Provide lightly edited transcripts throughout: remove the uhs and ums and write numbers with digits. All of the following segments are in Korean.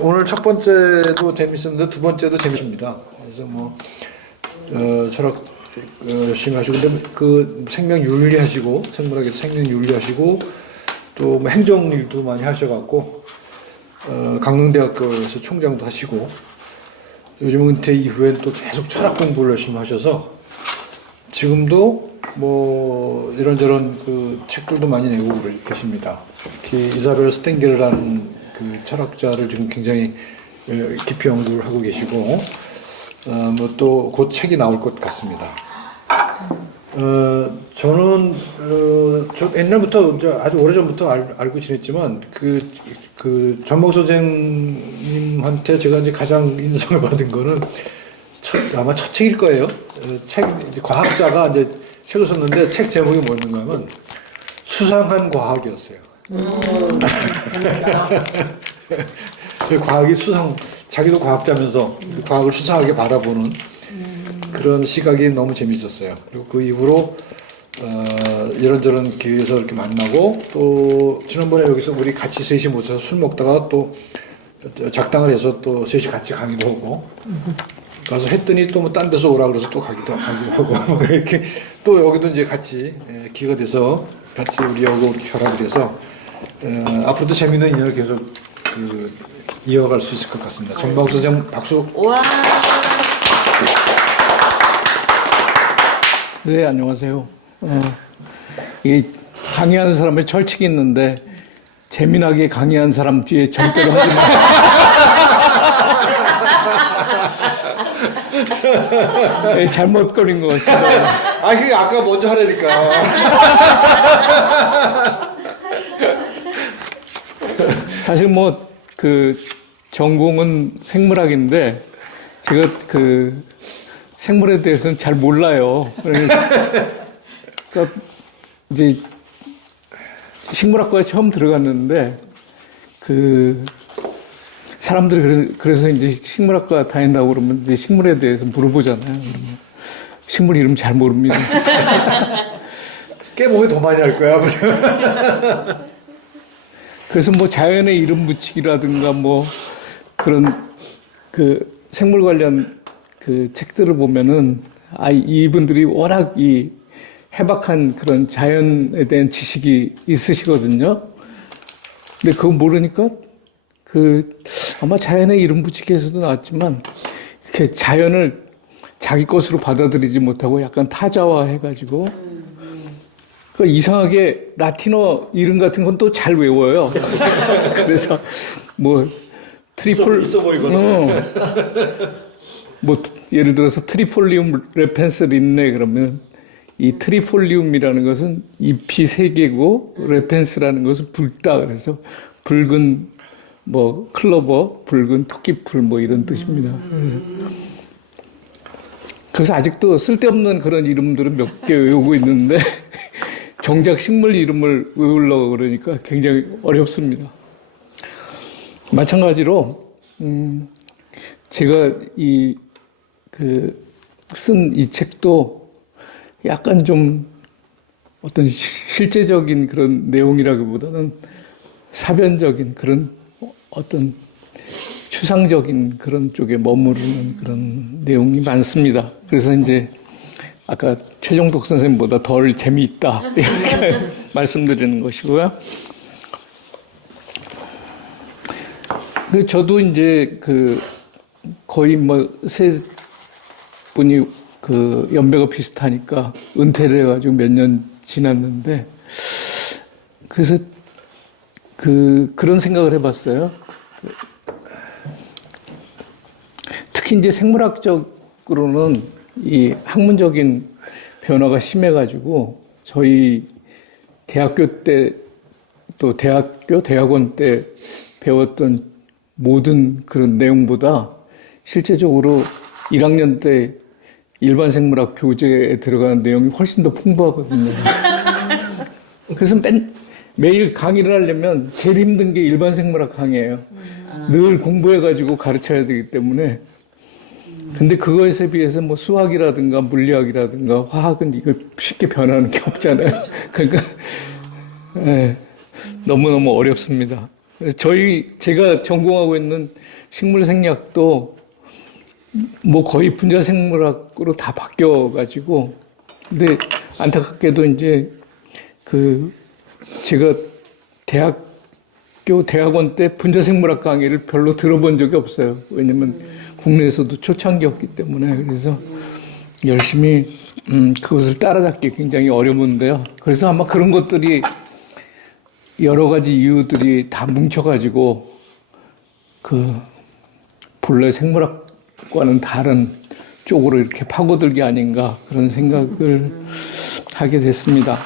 오늘 첫 번째도 재밌었는데 두 번째도 재밌습니다. 그래서 철학 열심히 하시고, 근데 그 생명 윤리하시고, 생물학에 생명 윤리하시고, 또 뭐 행정 일도 많이 하셔갖고, 강릉대학교에서 총장도 하시고, 요즘 은퇴 이후엔 또 계속 철학 공부를 열심히 하셔서, 지금도 뭐 이런저런 그 책들도 많이 내고 계십니다. 특히 이사벨 스텐겔이라는 그 철학자를 지금 굉장히 깊이 연구를 하고 계시고, 뭐 또 곧 책이 나올 것 같습니다. 저는 저 옛날부터 아주 오래전부터 알고 지냈지만 그 전복 선생님한테 제가 이제 가장 인상을 받은 거는 아마 첫 책일 거예요. 이제 과학자가 이제 책을 썼는데 책 제목이 뭐였는가 하면 수상한 과학이었어요. 과학이 자기도 과학자면서 과학을 수상하게 바라보는 그런 시각이 너무 재밌었어요. 그리고 그 이후로 이런저런 기회에서 이렇게 만나고, 또 지난번에 여기서 우리 같이 셋이 모여서 술 먹다가 또 작당을 해서 또 셋이 같이 강의도 하고, 가서 했더니 또 뭐 딴 데서 오라 그래서 또 가기도 하고 이렇게 또 여기도 이제 같이 기회가 돼서 같이 우리하고 협업을 해서 앞으로도 재미있는 인연을 계속 이어갈 수 있을 것 같습니다. 정박 선생 박수. 와. 네, 안녕하세요. 이 강의하는 사람의 철칙이 있는데 재미나게 강의한 사람 뒤에 절대로 하지 마. 네, 잘못 걸린 것 같습니다. 그게 아까 먼저 하라니까. 사실 그 전공은 생물학인데 제가 생물에 대해서는 잘 몰라요. 그러니까 이제 식물학과에 처음 들어갔는데 사람들이 그래서 이제 식물학과 다닌다고 그러면 이제 식물에 대해서 물어보잖아요. 그러면 식물 이름 잘 모릅니다. 깨보기 더 많이 할 거야. 그래서 자연의 이름 붙이기라든가 그런 생물 관련 책들을 보면은 이분들이 워낙 이 해박한 그런 자연에 대한 지식이 있으시거든요. 근데 그거 모르니까 아마 자연의 이름 붙이기에서도 나왔지만 이렇게 자연을 자기 것으로 받아들이지 못하고 약간 타자화해가지고 그러니까 이상하게 라틴어 이름 같은 건 또 잘 외워요. 그래서 트리플 있어 보이거든. 예를 들어서 트리폴리움 레펜스 린네 그러면 이 트리폴리움이라는 것은 잎이 3개고 레펜스라는 것은 붉다. 그래서 붉은 클로버, 붉은 토끼풀 이런 뜻입니다. 그래서 아직도 쓸데없는 그런 이름들은 몇 개 외우고 있는데 정작 식물 이름을 외우려고 그러니까 굉장히 어렵습니다. 마찬가지로 제가 쓴 이 책도 약간 좀 어떤 실제적인 그런 내용이라기보다는 사변적인 그런 어떤 추상적인 그런 쪽에 머무르는 그런 내용이 많습니다. 그래서 이제 아까 최종덕 선생님보다 덜 재미있다 이렇게 말씀드리는 것이고요. 저도 이제 거의 세 분이 연배가 비슷하니까 은퇴를 해가지고 몇 년 지났는데, 그래서 그런 생각을 해봤어요. 특히 이제 생물학적으로는 이 학문적인 변화가 심해가지고 저희 대학교 때 또 대학원 때 배웠던 모든 그런 내용보다 실제적으로 1학년 때 일반 생물학 교재에 들어가는 내용이 훨씬 더 풍부하거든요. 그래서 매일 강의를 하려면 제일 힘든 게 일반 생물학 강의예요. 늘 공부해가지고 가르쳐야 되기 때문에. 근데 그거에 비해서 수학이라든가 물리학이라든가 화학은 이거 쉽게 변하는 게 없잖아요. 그러니까 너무너무 어렵습니다. 그래서 제가 전공하고 있는 식물생약도 뭐 거의 분자생물학으로 다 바뀌어가지고, 근데 안타깝게도 이제 제가 대학원 때 분자생물학 강의를 별로 들어본 적이 없어요. 왜냐면 국내에서도 초창기였기 때문에. 그래서 열심히 그것을 따라잡기 굉장히 어려운데요. 그래서 아마 그런 것들이 여러 가지 이유들이 다 뭉쳐가지고 본래 생물학과는 다른 쪽으로 이렇게 파고들기 아닌가 그런 생각을 하게 됐습니다.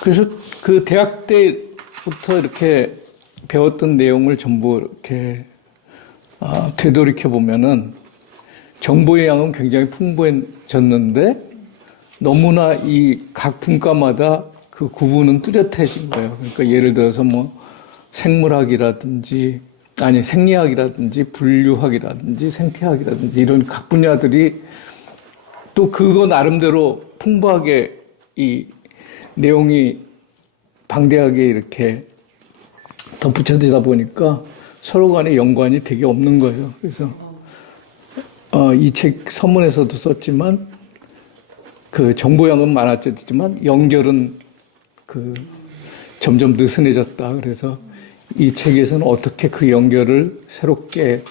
그래서 그 대학 때부터 이렇게 배웠던 내용을 전부 이렇게 되돌이켜 보면은 정보의 양은 굉장히 풍부해졌는데 너무나 이 각 분과마다 그 구분은 뚜렷해진 거예요. 그러니까 예를 들어서 뭐 생물학이라든지 생리학이라든지 분류학이라든지 생태학이라든지 이런 각 분야들이 또 그거 나름대로 풍부하게 이 내용이 방대하게 이렇게 덧붙여지다 보니까 서로 간의 연관이 되게 없는 거예요. 그래서 이 책 서문에서도 썼지만 그 정보량은 많아졌지만 연결은 점점 느슨해졌다. 그래서 이 책에서는 어떻게 그 연결을 새롭게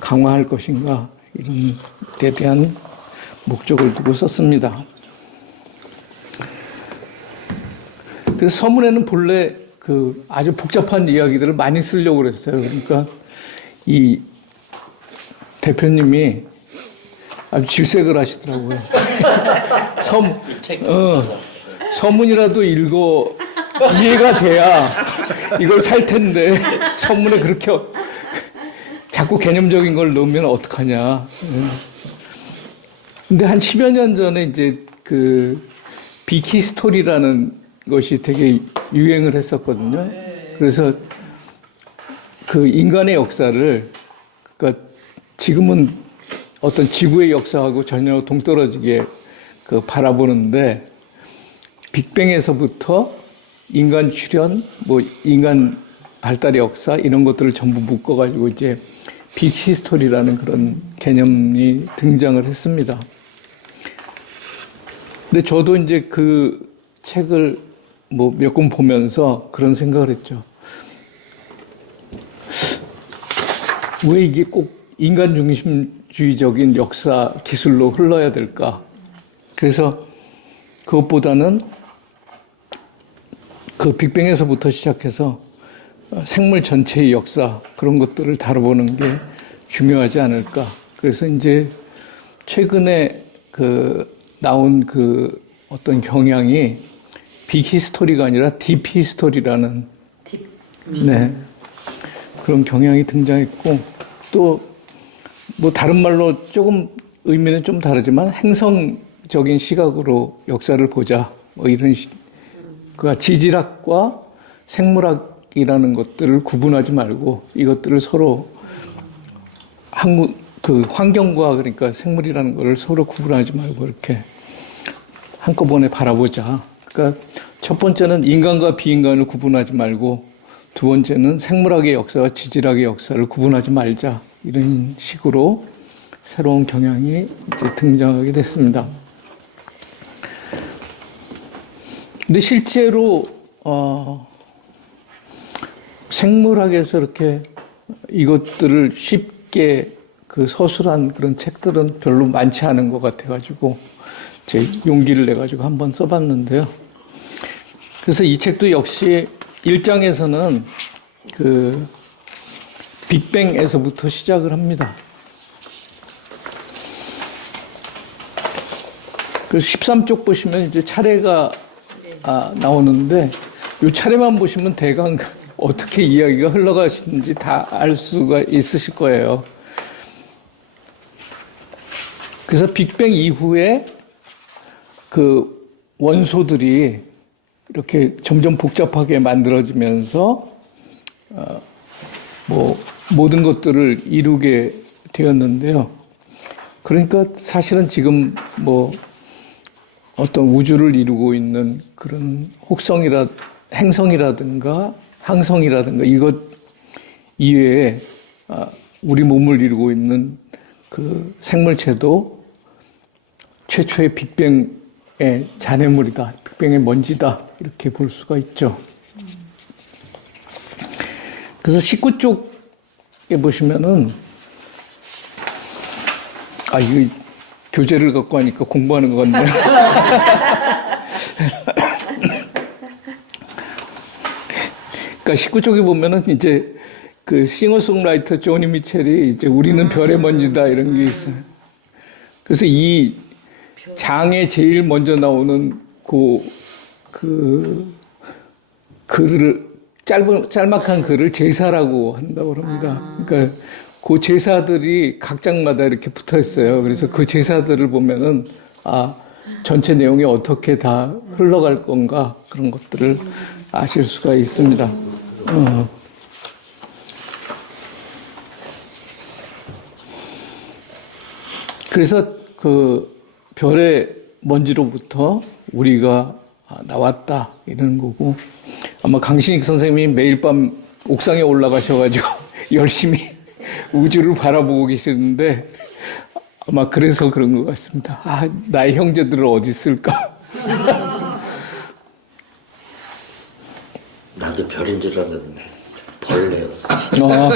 강화할 것인가 이런 데 대한 목적을 두고 썼습니다. 그래서 서문에는 본래 아주 복잡한 이야기들을 많이 쓰려고 그랬어요. 그러니까 이 대표님이 아주 질색을 하시더라고요. 서문이라도 읽어 이해가 돼야 이걸 살 텐데 서문에 그렇게 자꾸 개념적인 걸 넣으면 어떡하냐. 근데 한 10여 년 전에 이제 빅히스토리라는 것이 되게 유행을 했었거든요. 그래서 인간의 역사를, 그러니까 지금은 어떤 지구의 역사하고 전혀 동떨어지게 바라보는데, 빅뱅에서부터 인간 출현, 인간 발달의 역사, 이런 것들을 전부 묶어가지고 이제 빅히스토리라는 그런 개념이 등장을 했습니다. 근데 저도 이제 그 책을 몇 권 보면서 그런 생각을 했죠. 왜 이게 꼭 인간 중심주의적인 역사 기술로 흘러야 될까? 그래서 그것보다는 빅뱅에서부터 시작해서 생물 전체의 역사, 그런 것들을 다뤄보는 게 중요하지 않을까. 그래서 이제 최근에 나온 어떤 경향이 빅히스토리가 아니라 딥히스토리라는 네, 그런 경향이 등장했고, 또 다른 말로 조금 의미는 좀 다르지만 행성적인 시각으로 역사를 보자, 이런 그러니까 지질학과 생물학이라는 것들을 구분하지 말고 이것들을 서로 환경과, 그러니까 생물이라는 것을 서로 구분하지 말고 이렇게 한꺼번에 바라보자. 그러니까 첫 번째는 인간과 비인간을 구분하지 말고, 두 번째는 생물학의 역사와 지질학의 역사를 구분하지 말자. 이런 식으로 새로운 경향이 이제 등장하게 됐습니다. 근데 실제로 생물학에서 이렇게 이것들을 쉽게 서술한 그런 책들은 별로 많지 않은 것 같아가지고 제 용기를 내가지고 한번 써봤는데요. 그래서 이 책도 역시 1장에서는 빅뱅에서부터 시작을 합니다. 그 13쪽 보시면 이제 차례가 나오는데, 이 차례만 보시면 대강 어떻게 이야기가 흘러가시는지 다 알 수가 있으실 거예요. 그래서 빅뱅 이후에 원소들이 이렇게 점점 복잡하게 만들어지면서 모든 것들을 이루게 되었는데요. 그러니까 사실은 지금 어떤 우주를 이루고 있는 그런 행성이라든가 항성이라든가 이것 이외에 우리 몸을 이루고 있는 그 생물체도 최초의 빅뱅의 잔해물이다, 빅뱅의 먼지다 이렇게 볼 수가 있죠. 그래서 19쪽에 보시면은 이거 교재를 갖고 하니까 공부하는 것 같네요. 그러니까 19쪽에 보면은 이제 그 싱어송라이터 조니 미첼이 이제 우리는 별의 먼지다 이런 게 있어요. 그래서 이 장에 제일 먼저 나오는 그 글을 짤막한 글을 제사라고 한다고 합니다. 그러니까 그 제사들이 각 장마다 이렇게 붙어 있어요. 그래서 그 제사들을 보면은 전체 내용이 어떻게 다 흘러갈 건가 그런 것들을 아실 수가 있습니다. 그래서 그 별의 먼지로부터 우리가 나왔다 이러는 거고, 아마 강신익 선생님이 매일 밤 옥상에 올라가셔가지고 열심히 우주를 바라보고 계시는데 아마 그래서 그런 것 같습니다. 나의 형제들은 어디 있을까? 나도 별인 줄 알았는데 벌레였어.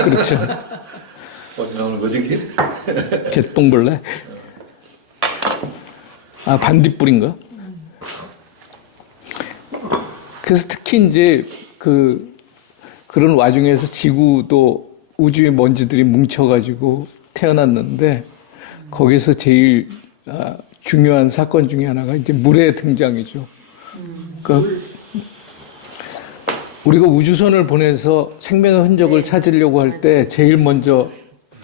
그렇죠. 어디 나오는 거지? 개똥벌레? 반딧불인가? 그래서 특히 이제 그런 와중에서 지구도 우주의 먼지들이 뭉쳐가지고 태어났는데 거기서 제일 중요한 사건 중에 하나가 이제 물의 등장이죠. 그러니까 우리가 우주선을 보내서 생명의 흔적을 찾으려고 할 때 제일 먼저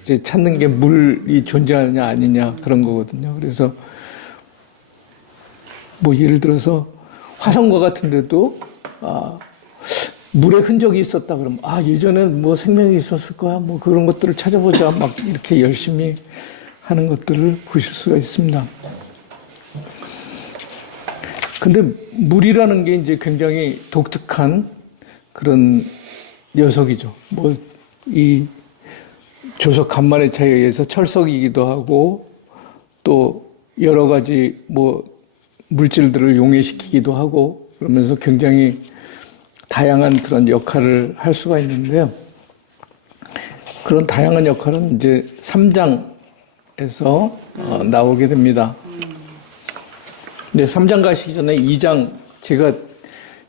이제 찾는 게 물이 존재하느냐 아니냐 그런 거거든요. 그래서 뭐 예를 들어서 화성과 같은 데도 물의 흔적이 있었다 그러면 예전엔 뭐 생명이 있었을 거야 뭐 그런 것들을 찾아보자 막 이렇게 열심히 하는 것들을 보실 수가 있습니다. 근데 물이라는 게 이제 굉장히 독특한 그런 녀석이죠. 뭐 이 조석 간만의 차이에 의해서 철석이기도 하고 또 여러 가지 뭐 물질들을 용해시키기도 하고 그러면서 굉장히 다양한 그런 역할을 할 수가 있는데요. 그런 다양한 역할은 이제 3장에서 나오게 됩니다. 근데 3장 가시기 전에 2장 제가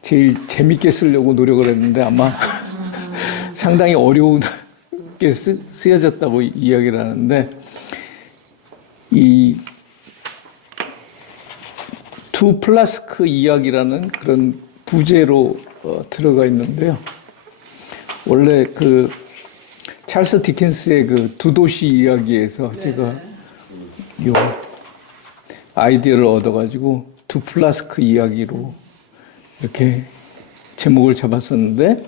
제일 재밌게 쓰려고 노력을 했는데 아마 상당히 어려우게 쓰여졌다고 이야기를 하는데 이 두 플라스크 이야기라는 그런 부제로 들어가 있는데요. 원래 그 찰스 디킨스의 그 두 도시 이야기에서 제가 요 아이디어를 얻어가지고 두 플라스크 이야기로 이렇게 제목을 잡았었는데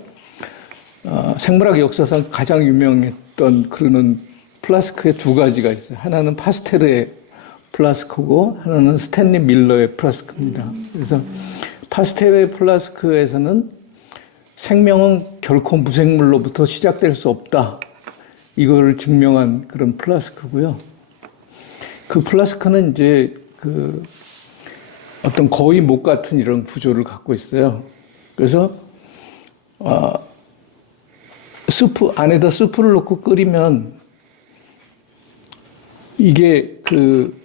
생물학 역사상 가장 유명했던 그러는 플라스크의 두 가지가 있어요. 하나는 파스텔의 플라스크고 하나는 스탠리 밀러의 플라스크입니다. 그래서 파스텔의 플라스크에서는 생명은 결코 무생물로부터 시작될 수 없다. 이걸 증명한 그런 플라스크고요. 그 플라스크는 이제 그 어떤 거의 목 같은 이런 구조를 갖고 있어요. 그래서 수프 안에다 수프를 넣고 끓이면 이게 그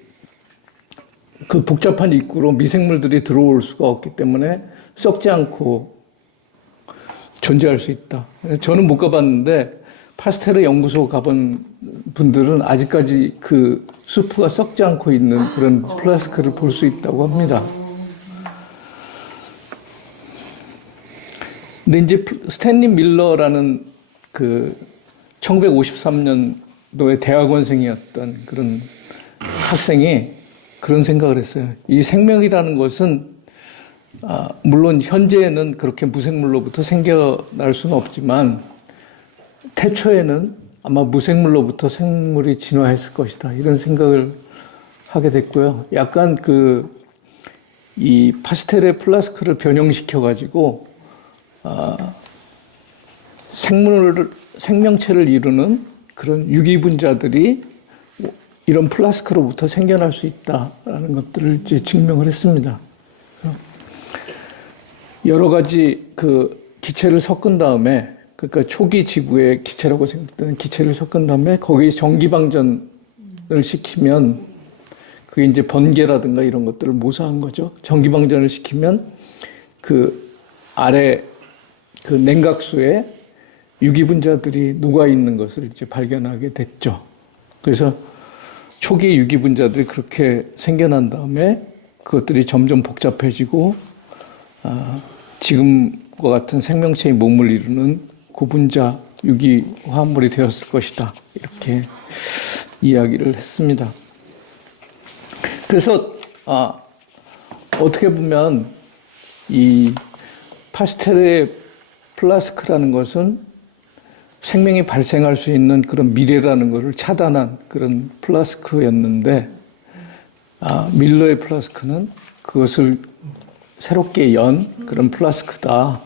복잡한 입구로 미생물들이 들어올 수가 없기 때문에 썩지 않고 존재할 수 있다. 저는 못 가봤는데 파스텔의 연구소 가본 분들은 아직까지 그 수프가 썩지 않고 있는 그런 플라스크를 볼 수 있다고 합니다. 근데 이제 스탠리 밀러라는 그 1953년도에 대학원생이었던 그런 학생이 그런 생각을 했어요. 이 생명이라는 것은 물론 현재는 그렇게 무생물로부터 생겨날 수는 없지만 태초에는 아마 무생물로부터 생물이 진화했을 것이다. 이런 생각을 하게 됐고요. 약간 그 이 파스텔의 플라스크를 변형시켜 가지고 생명체를 이루는 그런 유기분자들이 이런 플라스크로부터 생겨날 수 있다라는 것들을 이제 증명을 했습니다. 여러 가지 그 기체를 섞은 다음에, 그러니까 초기 지구의 기체라고 생각되는 기체를 섞은 다음에 거기에 전기방전을 시키면 그게 이제 번개라든가 이런 것들을 모사한 거죠. 전기방전을 시키면 그 아래 그 냉각수에 유기분자들이 녹아 있는 것을 이제 발견하게 됐죠. 그래서 초기 유기분자들이 그렇게 생겨난 다음에 그것들이 점점 복잡해지고 지금과 같은 생명체의 몸을 이루는 고분자 유기화합물이 되었을 것이다. 이렇게 이야기를 했습니다. 그래서 어떻게 보면 이 파스텔의 플라스크라는 것은 생명이 발생할 수 있는 그런 미래라는 것을 차단한 그런 플라스크였는데 밀러의 플라스크는 그것을 새롭게 연 그런 플라스크다.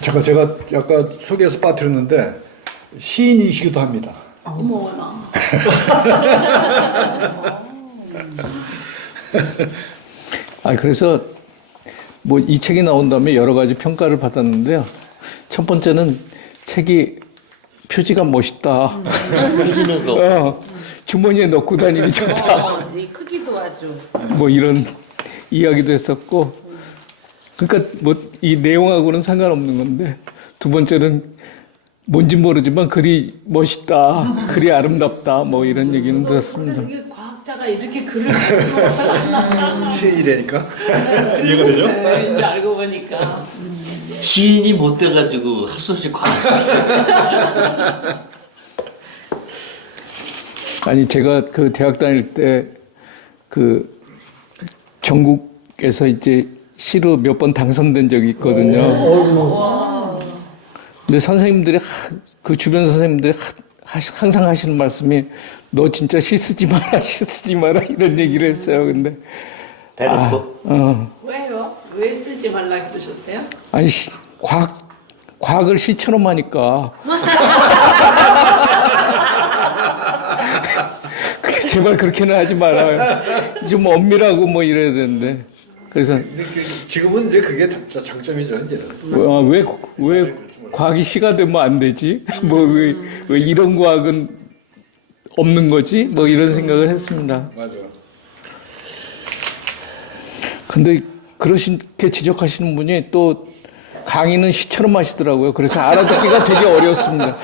잠깐 제가 약간 소개해서 빠뜨렸는데 시인이시기도 합니다. 어머나. 그래서 뭐 이 책이 나온 다음에 여러 가지 평가를 받았는데요. 첫 번째는 책이 표지가 멋있다. 주머니에 넣고 다니기 좋다. 이 크기도 아주. 뭐 이런 이야기도 했었고, 그러니까 뭐 이 내용하고는 상관없는 건데, 두 번째는 뭔지 모르지만 글이 멋있다, 글이 아름답다, 뭐 이런 얘기는 들었습니다. 이게 과학자가 이렇게 글을 시인이라니까 이해가 되죠? 네, 이제 알고 보니까. 시인이 못 돼가지고 할 수 없이 과학자. 아니 제가 그 대학 다닐 때 그 전국에서 이제 시로 몇 번 당선된 적이 있거든요. 근데 선생님들이 그 주변 선생님들이 항상 하시는 말씀이 너 진짜 시 쓰지 마라, 시 쓰지 마라 이런 얘기를 했어요. 근데 대놓고. 왜요? 왜 쓰지 말라 그러셨대요? 아니 과학을 시처럼 하니까 제발 그렇게는 하지 말아요. 좀 엄밀하고 뭐 이래야 되는데. 그래서 지금은 이제 그게 장점이죠 이제는. 왜 과학이 시가 되면 안 되지? 뭐 왜 이런 과학은 없는 거지? 뭐 이런 생각을 했습니다. 맞아. 근데 그렇게 지적하시는 분이 또 강의는 시처럼 하시더라고요. 그래서 알아듣기가 되게 어려웠습니다.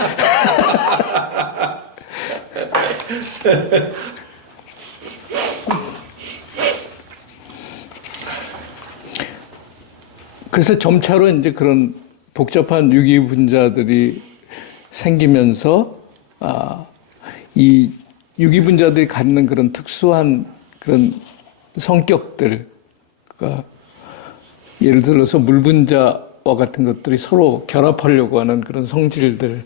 그래서 점차로 이제 그런 복잡한 유기 분자들이 생기면서 이 유기 분자들이 갖는 그런 특수한 그런 성격들, 그러니까 예를 들어서 물 분자와 같은 것들이 서로 결합하려고 하는 그런 성질들,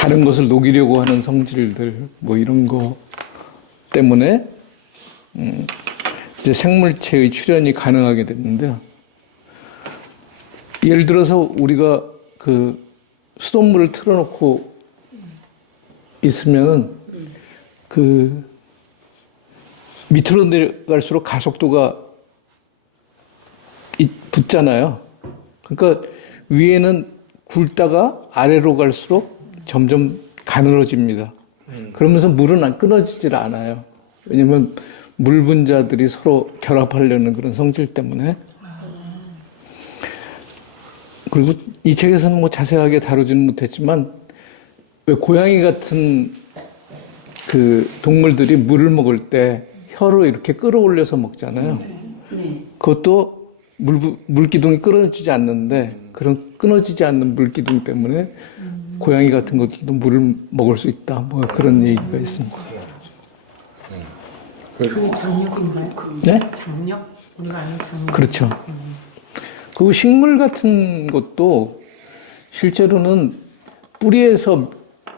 다른 것을 녹이려고 하는 성질들, 뭐 이런 거 때문에 이제 생물체의 출현이 가능하게 됐는데요. 예를 들어서 우리가 그 수돗물을 틀어놓고 있으면 그 밑으로 내려갈수록 가속도가 붙잖아요. 그러니까 위에는 굵다가 아래로 갈수록 점점 가늘어집니다. 그러면서 물은 끊어지질 않아요. 왜냐면 물 분자들이 서로 결합하려는 그런 성질 때문에. 그리고 이 책에서는 뭐 자세하게 다루지는 못했지만 왜 고양이 같은 그 동물들이 물을 먹을 때 혀로 이렇게 끌어올려서 먹잖아요. 네. 그것도 물기둥이 끊어지지 않는데 그런 끊어지지 않는 물기둥 때문에 고양이 같은 것들도 물을 먹을 수 있다. 뭐 그런 얘기가 있습니다. 그게 장력인가요? 네? 장력? 우리가 아는 장력. 그렇죠. 그리고 식물 같은 것도 실제로는 뿌리에서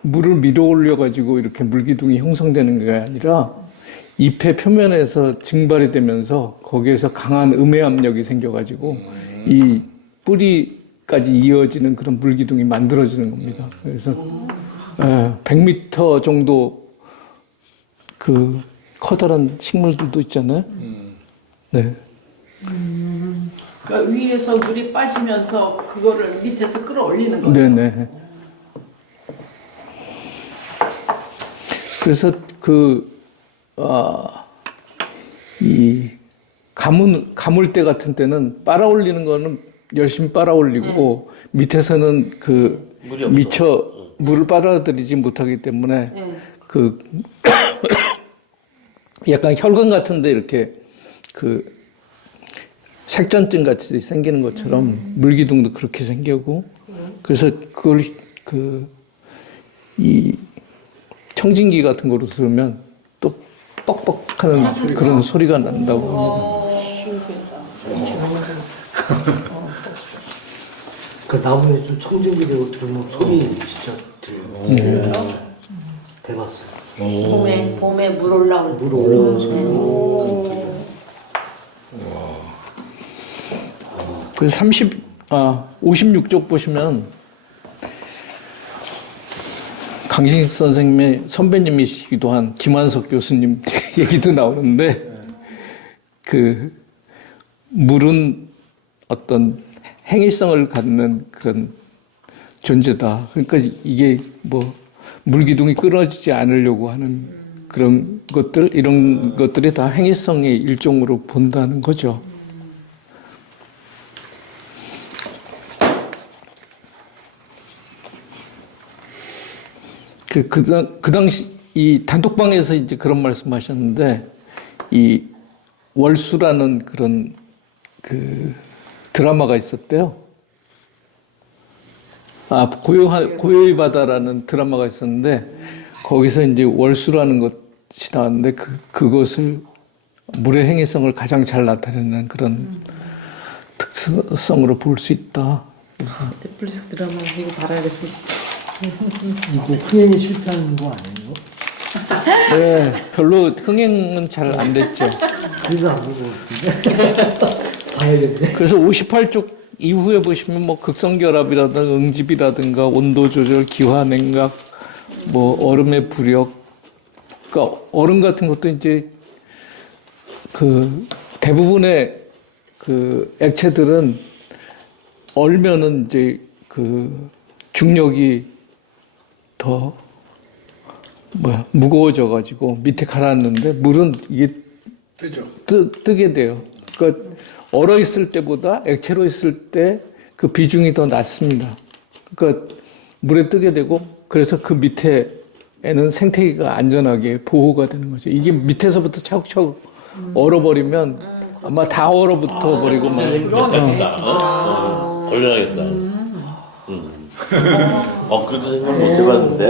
물을 밀어 올려 가지고 이렇게 물기둥이 형성되는 게 아니라 잎의 표면에서 증발이 되면서 거기에서 강한 음해 압력이 생겨 가지고 이 뿌리까지 이어지는 그런 물기둥이 만들어지는 겁니다. 그래서 100m 정도 그 커다란 식물들도 있잖아요. 네. 그러니까 위에서 물이 빠지면서 그거를 밑에서 끌어올리는 거예요. 네네. 그래서 이 가물 때 같은 때는 빨아올리는 거는 열심히 빨아올리고 밑에서는 물이 없어. 미처 물을 빨아들이지 못하기 때문에 그 약간 혈관 같은데 이렇게 그 색전증 같이 생기는 것처럼 물기둥도 그렇게 생기고 그래서 그걸 이 청진기 같은 거로 들으면 또 뻑뻑하는 그런 소리가 난다고 합니다. 그 나무에 좀 청진기 되고 들으면 소리 진짜 들려요. 대봤어요. 봄에 물 올라올 때. 물 올라오면서 그래서 56쪽 보시면 강신익 선생님의 선배님이시기도 한 김한석 교수님 얘기도 나오는데 그 물은 어떤 행위성을 갖는 그런 존재다. 그러니까 이게 뭐 물기둥이 끊어지지 않으려고 하는 그런 것들, 이런 것들이 다 행위성의 일종으로 본다는 거죠. 그 당시 이 단톡방에서 이제 그런 말씀하셨는데 이 월수라는 그런 그 드라마가 있었대요. 고요의 바다라는 드라마가 있었는데 거기서 이제 월수라는 것이 나왔는데 그것을 물의 행위성을 가장 잘 나타내는 그런 특성으로 볼 수 있다. 넷플릭스 드라마 이거 봐야겠어. 이거 흥행이 실패하는 거 아니에요? 네, 별로 흥행은 잘 안 됐죠. 그래서 안 보고 있는데 봐야겠네. 그래서 58쪽 이후에 보시면 뭐 극성결합이라든가 응집이라든가 온도 조절, 기화 냉각, 뭐 얼음의 부력, 그러니까 얼음 같은 것도 이제 그 대부분의 그 액체들은 얼면은 이제 그 중력이 더 무거워져 가지고 밑에 가라앉는데 물은 이게 되죠. 뜨게 돼요. 그러니까 얼어 있을 때보다 액체로 있을 때 그 비중이 더 낮습니다. 그러니까 물에 뜨게 되고 그래서 그 밑에는 생태계가 안전하게 보호가 되는 거죠. 이게 밑에서부터 차곡차곡 얼어버리면 아마 다 얼어붙어 버리고 막. 걸려야겠다. 그렇게 생각 못 해봤는데.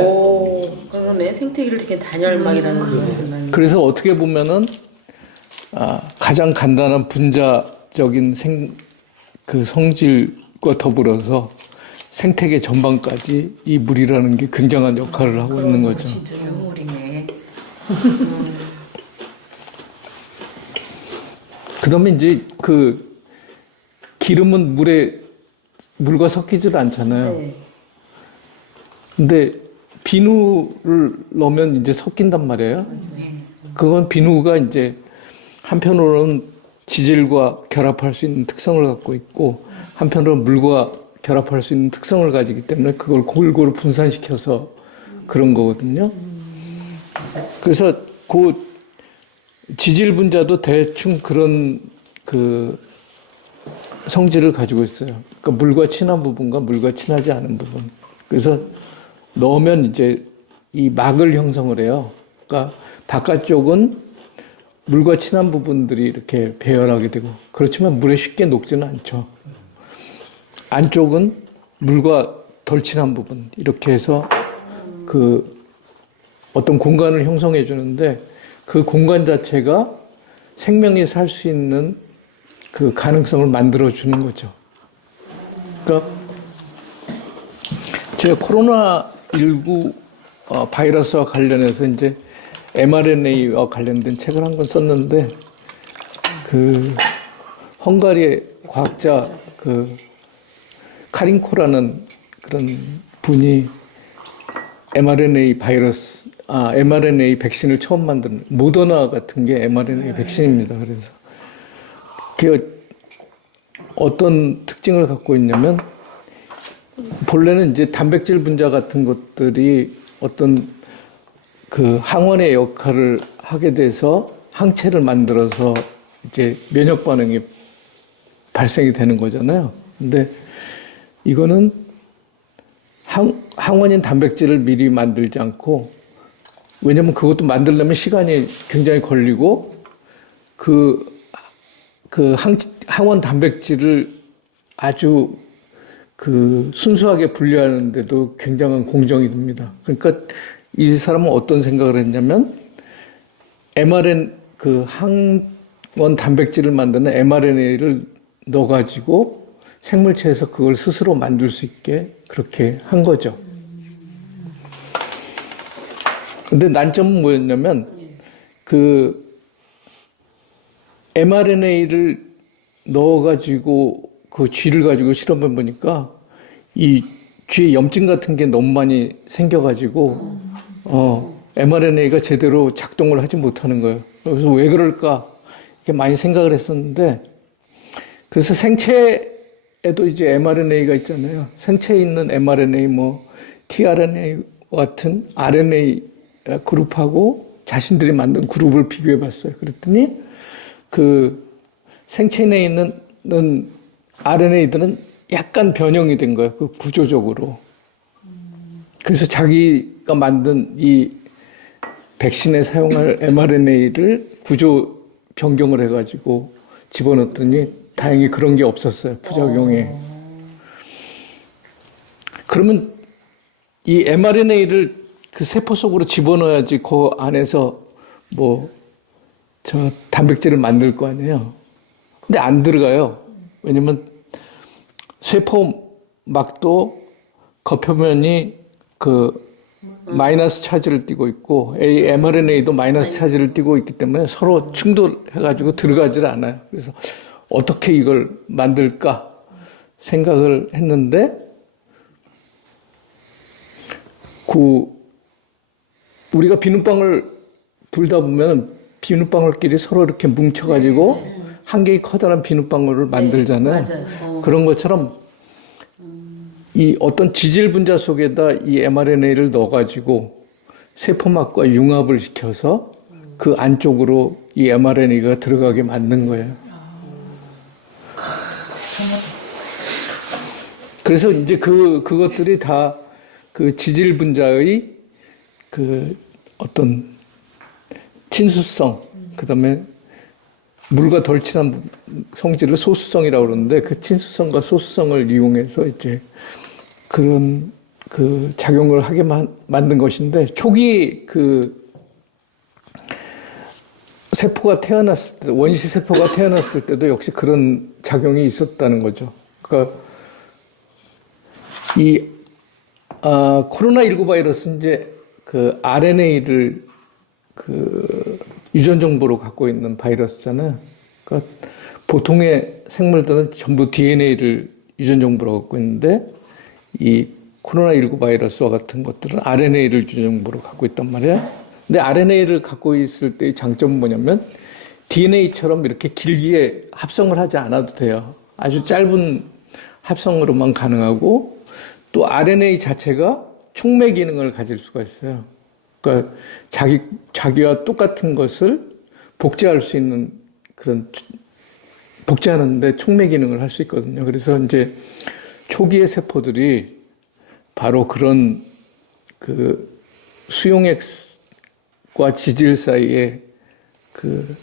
그러네. 생태계를 되게 단열막이라는 것은. 그래서 어떻게 보면은 가장 간단한 분자적인 그 성질과 더불어서 생태계 전반까지 이 물이라는 게 굉장한 역할을 하고 있는 거죠. 진짜 유물이네. 그다음에 이제 그 기름은 물과 섞이질 않잖아요. 네. 근데 비누를 넣으면 이제 섞인단 말이에요. 그건 비누가 이제 한편으로는 지질과 결합할 수 있는 특성을 갖고 있고 한편으로는 물과 결합할 수 있는 특성을 가지기 때문에 그걸 골고루 분산시켜서 그런 거거든요. 그래서 그 지질 분자도 대충 그런 그 성질을 가지고 있어요. 그러니까 물과 친한 부분과 물과 친하지 않은 부분. 그래서 넣으면 이제 이 막을 형성을 해요. 그러니까 바깥쪽은 물과 친한 부분들이 이렇게 배열하게 되고 그렇지만 물에 쉽게 녹지는 않죠. 안쪽은 물과 덜 친한 부분 이렇게 해서 그 어떤 공간을 형성해 주는데 그 공간 자체가 생명이 살 수 있는 그 가능성을 만들어 주는 거죠. 그러니까 제가 코로나19 바이러스와 관련해서 이제 mRNA와 관련된 책을 한 권 썼는데 그 헝가리의 과학자 그 카린코라는 그런 분이 mRNA 백신을 처음 만든 모더나 같은 게 mRNA 백신입니다. 그래서 그 어떤 특징을 갖고 있냐면 본래는 이제 단백질 분자 같은 것들이 어떤 그 항원의 역할을 하게 돼서 항체를 만들어서 이제 면역 반응이 발생이 되는 거잖아요. 근데 이거는 항원인 단백질을 미리 만들지 않고, 왜냐면 그것도 만들려면 시간이 굉장히 걸리고 그 항원 단백질을 아주 그 순수하게 분리하는데도 굉장한 공정이 듭니다. 그러니까 이 사람은 어떤 생각을 했냐면 그 항원 단백질을 만드는 mRNA를 넣어가지고 생물체에서 그걸 스스로 만들 수 있게 그렇게 한 거죠. 근데 난점은 뭐였냐면 그 mRNA를 넣어가지고 그 쥐를 가지고 실험해 보니까 이 쥐에 염증 같은 게 너무 많이 생겨가지고 mRNA가 제대로 작동을 하지 못하는 거예요. 그래서 왜 그럴까 이렇게 많이 생각을 했었는데, 그래서 생체에도 이제 mRNA가 있잖아요. 생체에 있는 mRNA, 뭐 tRNA 같은 RNA 그룹하고 자신들이 만든 그룹을 비교해 봤어요. 그랬더니 그 생체 내에 있는 RNA들은 약간 변형이 된 거예요. 그 구조적으로. 그래서 자기가 만든 이 백신에 사용할 mRNA를 구조 변경을 해가지고 집어넣었더니 다행히 그런 게 없었어요. 부작용이. 그러면 이 mRNA를 그 세포 속으로 집어넣어야지 그 안에서 뭐 저 단백질을 만들 거 아니에요. 근데 안 들어가요. 왜냐면 세포막도 겉표면이 그 마이너스 차지를 띠고 있고 mRNA도 마이너스 차지를 띠고 있기 때문에 서로 충돌해가지고 들어가질 않아요. 그래서 어떻게 이걸 만들까 생각을 했는데 우리가 비눗방울 불다 보면 비눗방울끼리 서로 이렇게 뭉쳐가지고 한 개의 커다란 비눗방울을 만들잖아요. 그런 것처럼 이 어떤 지질 분자 속에다 이 mRNA를 넣어가지고 세포막과 융합을 시켜서 그 안쪽으로 이 mRNA가 들어가게 만든 거예요. 그래서 이제 그것들이 다 그 지질 분자의 그 어떤 친수성, 그 다음에 물과 덜 친한 성질을 소수성이라고 그러는데 그 친수성과 소수성을 이용해서 이제 그런 그 작용을 하게 만든 것인데, 초기 그 세포가 태어났을 때, 원시 세포가 태어났을 때도 역시 그런 작용이 있었다는 거죠. 그러니까 이 코로나19 바이러스는 이제 그 RNA를 그 유전 정보로 갖고 있는 바이러스잖아요. 그러니까 보통의 생물들은 전부 DNA를 유전 정보로 갖고 있는데 이 코로나19 바이러스와 같은 것들은 RNA를 유전 정보로 갖고 있단 말이에요. 근데 RNA를 갖고 있을 때의 장점은 뭐냐면 DNA처럼 이렇게 길게 합성을 하지 않아도 돼요. 아주 짧은 합성으로만 가능하고, 또 RNA 자체가 촉매 기능을 가질 수가 있어요. 그러니까 자기와 똑같은 것을 복제할 수 있는 그런, 복제하는데 촉매 기능을 할 수 있거든요. 그래서 이제 초기의 세포들이 바로 그런 그 수용액과 지질 사이에 그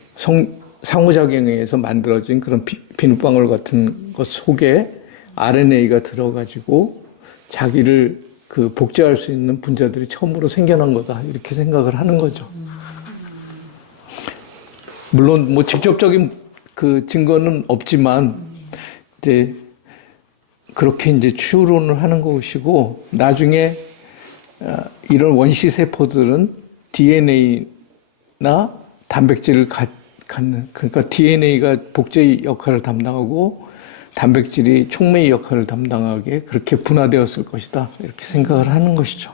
상호작용에 의해서 만들어진 그런 비눗방울 같은 것 속에 RNA가 들어가지고 자기를 그 복제할 수 있는 분자들이 처음으로 생겨난 거다, 이렇게 생각을 하는 거죠. 물론 뭐 직접적인 그 증거는 없지만 이제 그렇게 이제 추론을 하는 것이고 나중에 이런 원시 세포들은 DNA나 단백질을 갖는 그러니까 DNA가 복제 역할을 담당하고 단백질이 촉매 역할을 담당하게 그렇게 분화되었을 것이다 이렇게 생각을 하는 것이죠.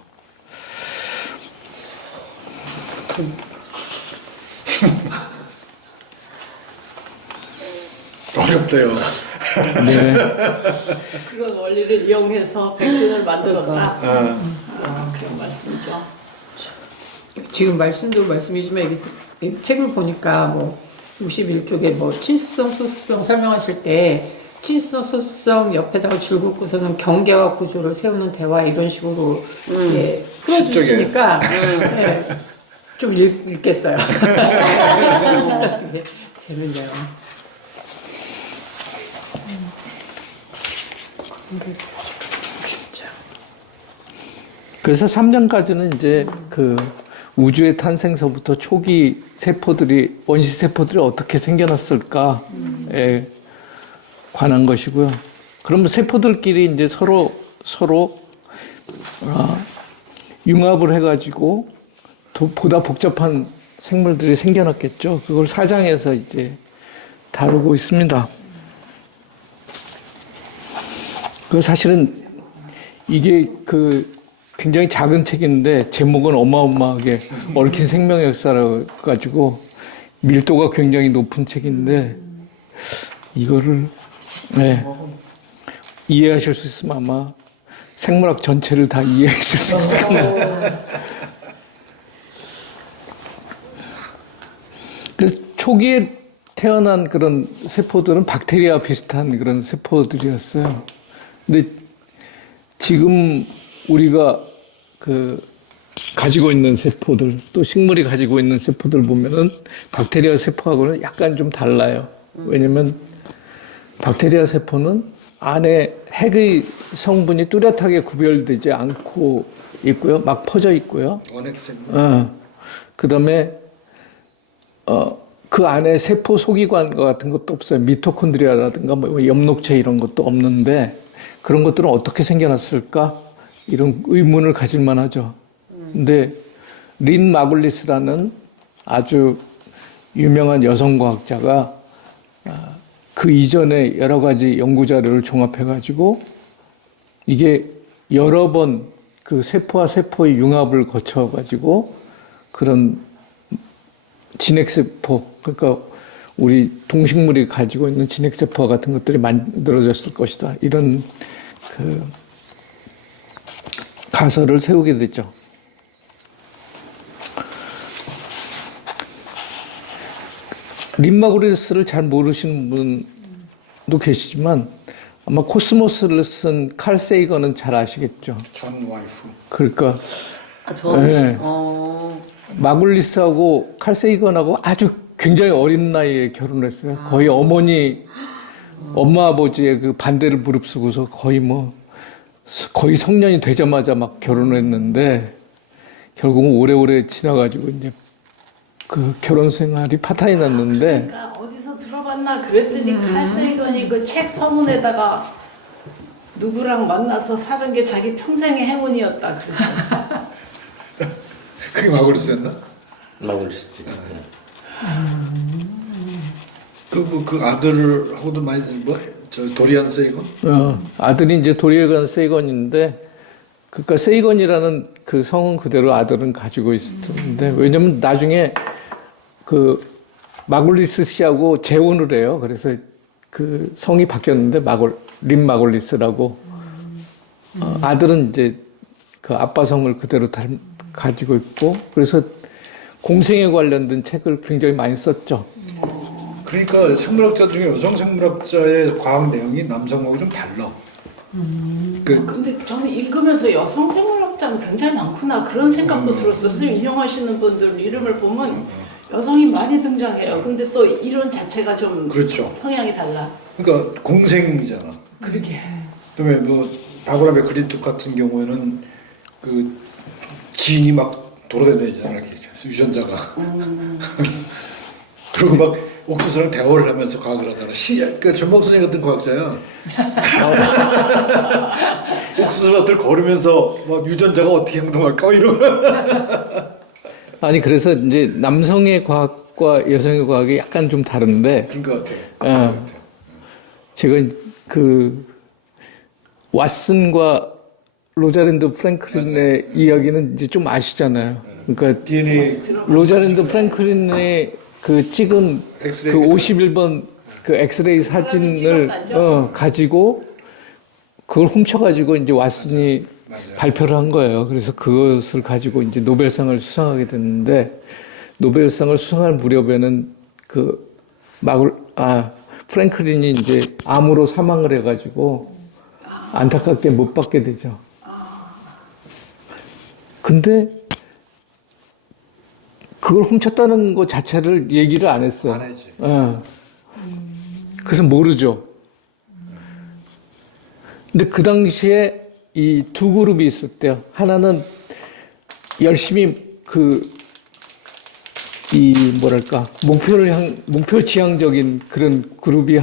어렵대요. 네. 그런 원리를 이용해서 백신을 만들었다. 그런 말씀이죠. 지금 말씀도 말씀이지만 이 책을 보니까 뭐 51쪽에 뭐 친수성, 소수성 설명하실 때 친수성, 소수성 옆에다가 줄 긋고서는 경계와 구조를 세우는 대화 이런 식으로 예, 풀어주시니까 예, 좀 읽겠어요. 예, 재밌네요. 그래서 3년까지는 이제 그 우주의 탄생서부터 초기 세포들이 원시 세포들이 어떻게 생겨났을까에 관한 것이고요. 그러면 세포들끼리 이제 서로 융합을 해가지고 보다 복잡한 생물들이 생겨났겠죠. 그걸 4장에서 이제 다루고 있습니다. 그 사실은 이게 그 굉장히 작은 책인데 제목은 어마어마하게 얽힌 생명 역사라 가지고 밀도가 굉장히 높은 책인데 이거를 네, 이해하실 수 있으면 아마 생물학 전체를 다 이해하실 수 있을 겁니다. 그래서 초기에 태어난 그런 세포들은 박테리아와 비슷한 그런 세포들이었어요. 근데 지금 우리가 가지고 있는 세포들, 또 식물이 가지고 있는 세포들 보면은 박테리아 세포하고는 약간 좀 달라요. 왜냐면 박테리아 세포는 안에 핵의 성분이 뚜렷하게 구별되지 않고 있고요. 막 퍼져 있고요. 그 다음에, 그 안에 세포 소기관 같은 것도 없어요. 미토콘드리아라든가 뭐 엽록체 이런 것도 없는데 그런 것들은 어떻게 생겨났을까? 이런 의문을 가질만 하죠. 근데 린 마굴리스라는 아주 유명한 여성과학자가 그 이전에 여러 가지 연구 자료를 종합해가지고 이게 여러 번 그 세포와 세포의 융합을 거쳐가지고 그런 진핵세포, 그러니까 우리 동식물이 가지고 있는 진핵세포와 같은 것들이 만들어졌을 것이다. 이런 그 가설을 세우게 됐죠. 린마구리스를 잘 모르시는 분도 계시지만 아마 코스모스를 쓴 칼 세이건은 잘 아시겠죠. 존 와이프. 그러니까 네. 마굴리스하고 칼 세이건하고 아주 굉장히 어린 나이에 결혼했어요. 거의 엄마 아버지의 그 반대를 무릅쓰고서 거의 성년이 되자마자 막 결혼을 했는데 결국은 오래오래 지나가지고 이제 그 결혼 생활이 파탄이 났는데 그러니까 어디서 들어봤나 그랬더니 칼세이건이 그 책 서문에다가 누구랑 만나서 사는 게 자기 평생의 행운이었다 그랬어. 그게 마구리스였나? 마블리스트. 그리고 그 아들하고도 많이 도리안 세이건? 아들이 이제 도리안 세이건인데 그러니까 세이건이라는 그 성은 그대로 아들은 가지고 있었는데 왜냐면 나중에 그 마굴리스 씨하고 재혼을 해요. 그래서 그 성이 바뀌었는데 린 마굴리스라고 아들은 이제 그 아빠 성을 그대로 가지고 있고 그래서 공생에 관련된 책을 굉장히 많이 썼죠. 그러니까 생물학자 중에 여성 생물학자의 과학 내용이 남성하고 좀 달라. 근데 저는 읽으면서 여성 생물학자는 굉장히 많구나 그런 생각도 들었어요. 선생님 인용하시는 분들 이름을 보면 여성이 많이 등장해요. 근데 또 이론 자체가 좀 그렇죠. 성향이 달라. 그러니까 공생이잖아. 그러게. 그다음에 뭐 바그라 베클리트 같은 경우에는 그 지인이 막 돌아다니잖아 이렇게 유전자가. 그리고 막 옥수수랑 대화를 하면서 과학을 하잖아. 그 전복 선생 같은 과학자야. 옥수수밭을 걸으면서 뭐 유전자가 어떻게 행동할까 이런. 아니 그래서 이제 남성의 과학과 여성의 과학이 약간 좀 다른데 그런 것 같아요. 제가 그 왓슨과 로자랜드 프랭클린의 이야기는 이제 좀 아시잖아요. 그러니까 DNA 로자랜드 프랭클린의 그 찍은 엑스레이 그 51번 그 엑스레이 사진을 가지고 그걸 훔쳐가지고 이제 왓슨이 맞아요. 발표를 한 거예요. 그래서 그것을 가지고 이제 노벨상을 수상하게 됐는데 노벨상을 수상할 무렵에는 그 프랭클린이 이제 암으로 사망을 해가지고 안타깝게 못 받게 되죠. 근데 그걸 훔쳤다는 것 자체를 얘기를 안 했어요. 안 했지. 그래서 모르죠. 근데 그 당시에 이 두 그룹이 있었대요. 하나는 열심히 목표 지향적인 그런 그룹이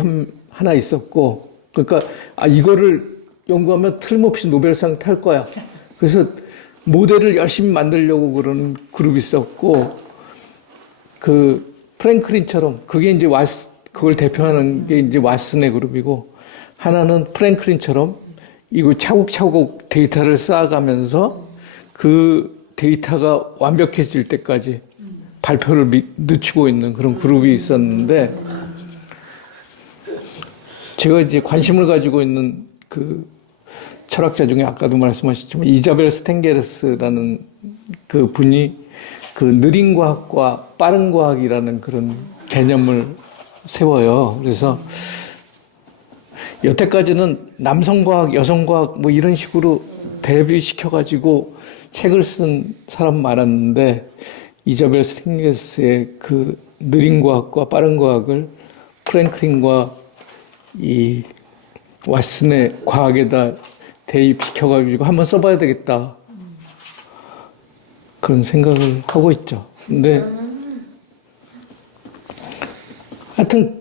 하나 있었고, 그러니까 이거를 연구하면 틀림없이 노벨상 탈 거야. 그래서 모델을 열심히 만들려고 그러는 그룹이 있었고, 그 프랭클린처럼 그게 이제 그걸 대표하는 게 이제 왓슨의 그룹이고, 하나는 프랭클린처럼 이거 차곡차곡 데이터를 쌓아가면서 그 데이터가 완벽해질 때까지 발표를 늦추고 있는 그런 그룹이 있었는데, 제가 이제 관심을 가지고 있는 그 철학자 중에 아까도 말씀하셨지만 이자벨 스텐게르스라는 그 분이 그 느린 과학과 빠른 과학이라는 그런 개념을 세워요. 그래서 여태까지는 남성과학, 여성과학 뭐 이런 식으로 대비시켜가지고 책을 쓴 사람 많았는데 이자벨 스팅게스의 그 느린 과학과 빠른 과학을 프랭클린과 이 왓슨의 과학에다 대입시켜가지고 한번 써봐야 되겠다. 그런 생각을 하고 있죠. 근데 하여튼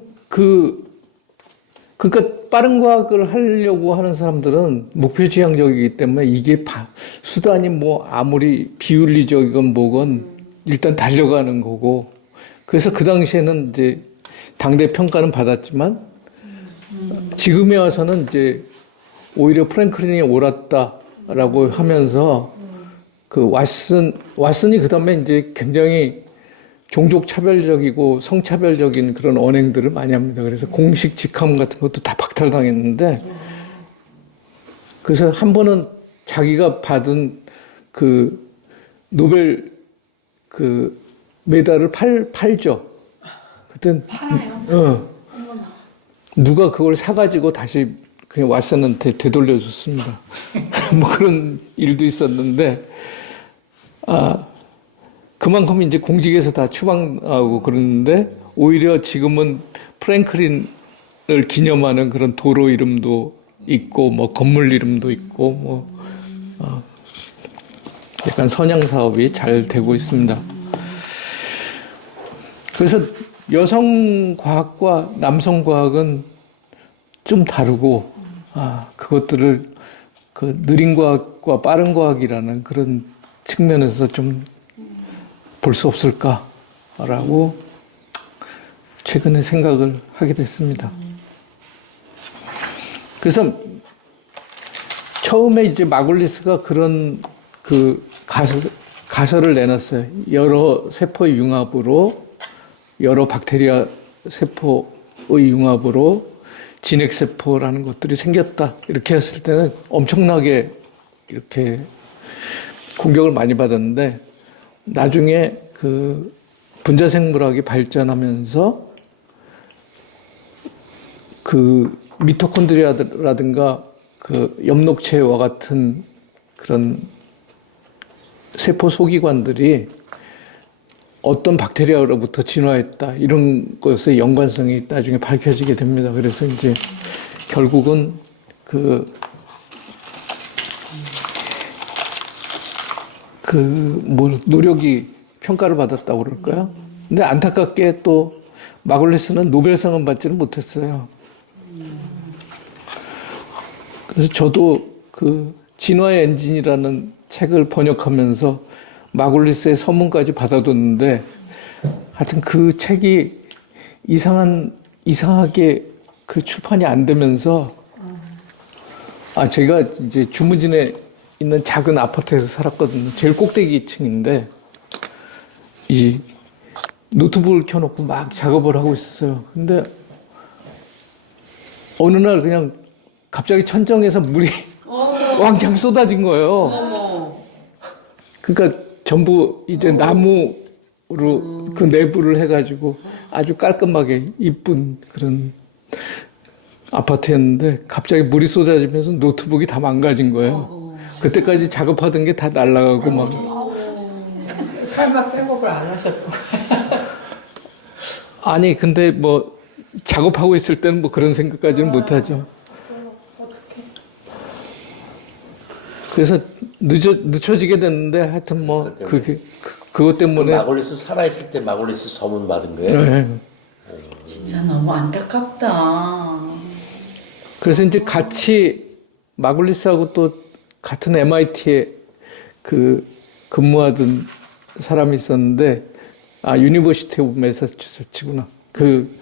그러니까 빠른 과학을 하려고 하는 사람들은 목표 지향적이기 때문에 이게 수단이 뭐 아무리 비윤리적이건 뭐건 일단 달려가는 거고, 그래서 그 당시에는 이제 당대 평가는 받았지만 지금에 와서는 이제 오히려 프랭클린이 옳았다라고 하면서 그 왓슨이 그 다음에 이제 굉장히 종족 차별적이고 성차별적인 그런 언행들을 많이 합니다. 그래서 공식 직함 같은 것도 다 박탈당했는데, 그래서 한 번은 자기가 받은 그 노벨 그 메달을 팔죠. 그때 누가 그걸 사가지고 다시 그냥 왓슨한테 되돌려줬습니다. 뭐 그런 일도 있었는데, 그만큼 이제 공직에서 다 추방하고 그러는데, 오히려 지금은 프랭클린을 기념하는 그런 도로 이름도 있고, 뭐 건물 이름도 있고, 뭐, 약간 선양 사업이 잘 되고 있습니다. 그래서 여성 과학과 남성 과학은 좀 다르고, 그것들을 그 느린 과학과 빠른 과학이라는 그런 측면에서 좀 볼 수 없을까라고 최근에 생각을 하게 됐습니다. 그래서 처음에 이제 마굴리스가 그런 그 가설을 내놨어요. 여러 세포의 융합으로, 여러 박테리아 세포의 융합으로 진핵세포라는 것들이 생겼다. 이렇게 했을 때는 엄청나게 이렇게 공격을 많이 받았는데, 나중에 그 분자생물학이 발전하면서 그 미토콘드리아라든가 그 엽록체와 같은 그런 세포 소기관들이 어떤 박테리아로부터 진화했다, 이런 것의 연관성이 나중에 밝혀지게 됩니다. 그래서 이제 결국은 노력이 평가를 받았다고 그럴까요? 근데 안타깝게 또 마글리스는 노벨상은 받지는 못했어요. 그래서 저도 그 진화의 엔진이라는 책을 번역하면서 마글리스의 서문까지 받아뒀는데 하여튼 그 책이 이상하게 그 출판이 안 되면서 제가 이제 주무진에 있는 작은 아파트에서 살았거든요. 제일 꼭대기 층인데 이 노트북을 켜놓고 막 작업을 하고 있었어요. 근데 어느 날 그냥 갑자기 천정에서 물이 왕창 쏟아진 거예요. 그러니까 전부 이제 나무로 그 내부를 해가지고 아주 깔끔하게 이쁜 그런 아파트였는데 갑자기 물이 쏟아지면서 노트북이 다 망가진 거예요. 그때까지 작업하던 게 다 날아가고 막. 설마 백업을 안 하셨어? 아니 근데 뭐 작업하고 있을 때는 뭐 그런 생각까지는 못 하죠. 그래서 늦춰지게 됐는데 하여튼 뭐 그것 때문에 마골리스 살아있을 때 마골리스 서문 받은 거예요? 네. 진짜 너무 안타깝다. 그래서 이제 같이 마글리스하고 또 같은 MIT에 그 근무하던 사람이 있었는데 유니버시티 오브 매사추세츠구나. 그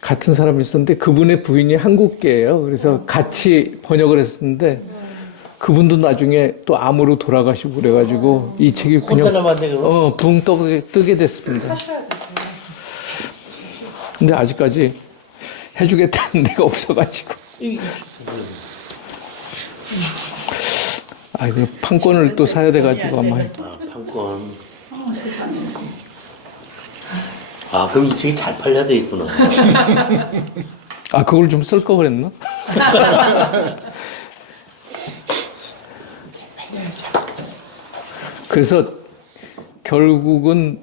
같은 사람이 있었는데 그분의 부인이 한국계예요. 그래서 같이 번역을 했었는데 그분도 나중에 또 암으로 돌아가시고 그래가지고 이 책이 그냥 혼자 남았네 그럼? 붕 뜨게 됐습니다. 근데 아직까지 해주겠다는 데가 없어가지고. 그 판권을 또 사야 돼가지고 아마. 판권. 그럼 이 책이 잘 팔려야 되겠구나. 그걸 좀 쓸 거 그랬나? 그래서 결국은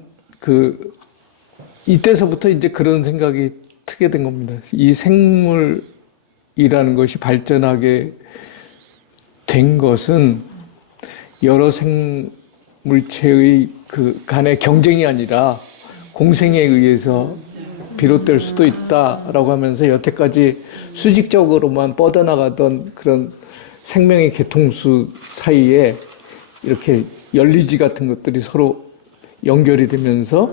이때서부터 이제 그런 생각이 트게 된 겁니다. 이 생물이라는 것이 발전하게 된 것은 여러 생물체의 그 간의 경쟁이 아니라 공생에 의해서 비롯될 수도 있다라고 하면서 여태까지 수직적으로만 뻗어나가던 그런 생명의 개통수 사이에 이렇게 열리지 같은 것들이 서로 연결이 되면서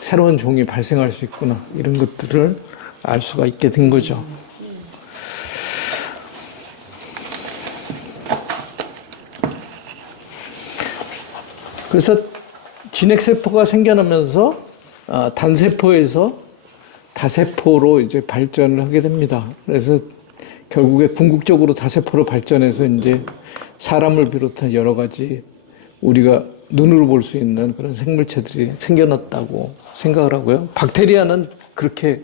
새로운 종이 발생할 수 있구나 이런 것들을 알 수가 있게 된 거죠. 그래서 진핵세포가 생겨나면서 단세포에서 다세포로 이제 발전을 하게 됩니다. 그래서 결국에 궁극적으로 다세포로 발전해서 이제 사람을 비롯한 여러 가지 우리가 눈으로 볼 수 있는 그런 생물체들이 생겨났다고 생각을 하고요. 박테리아는 그렇게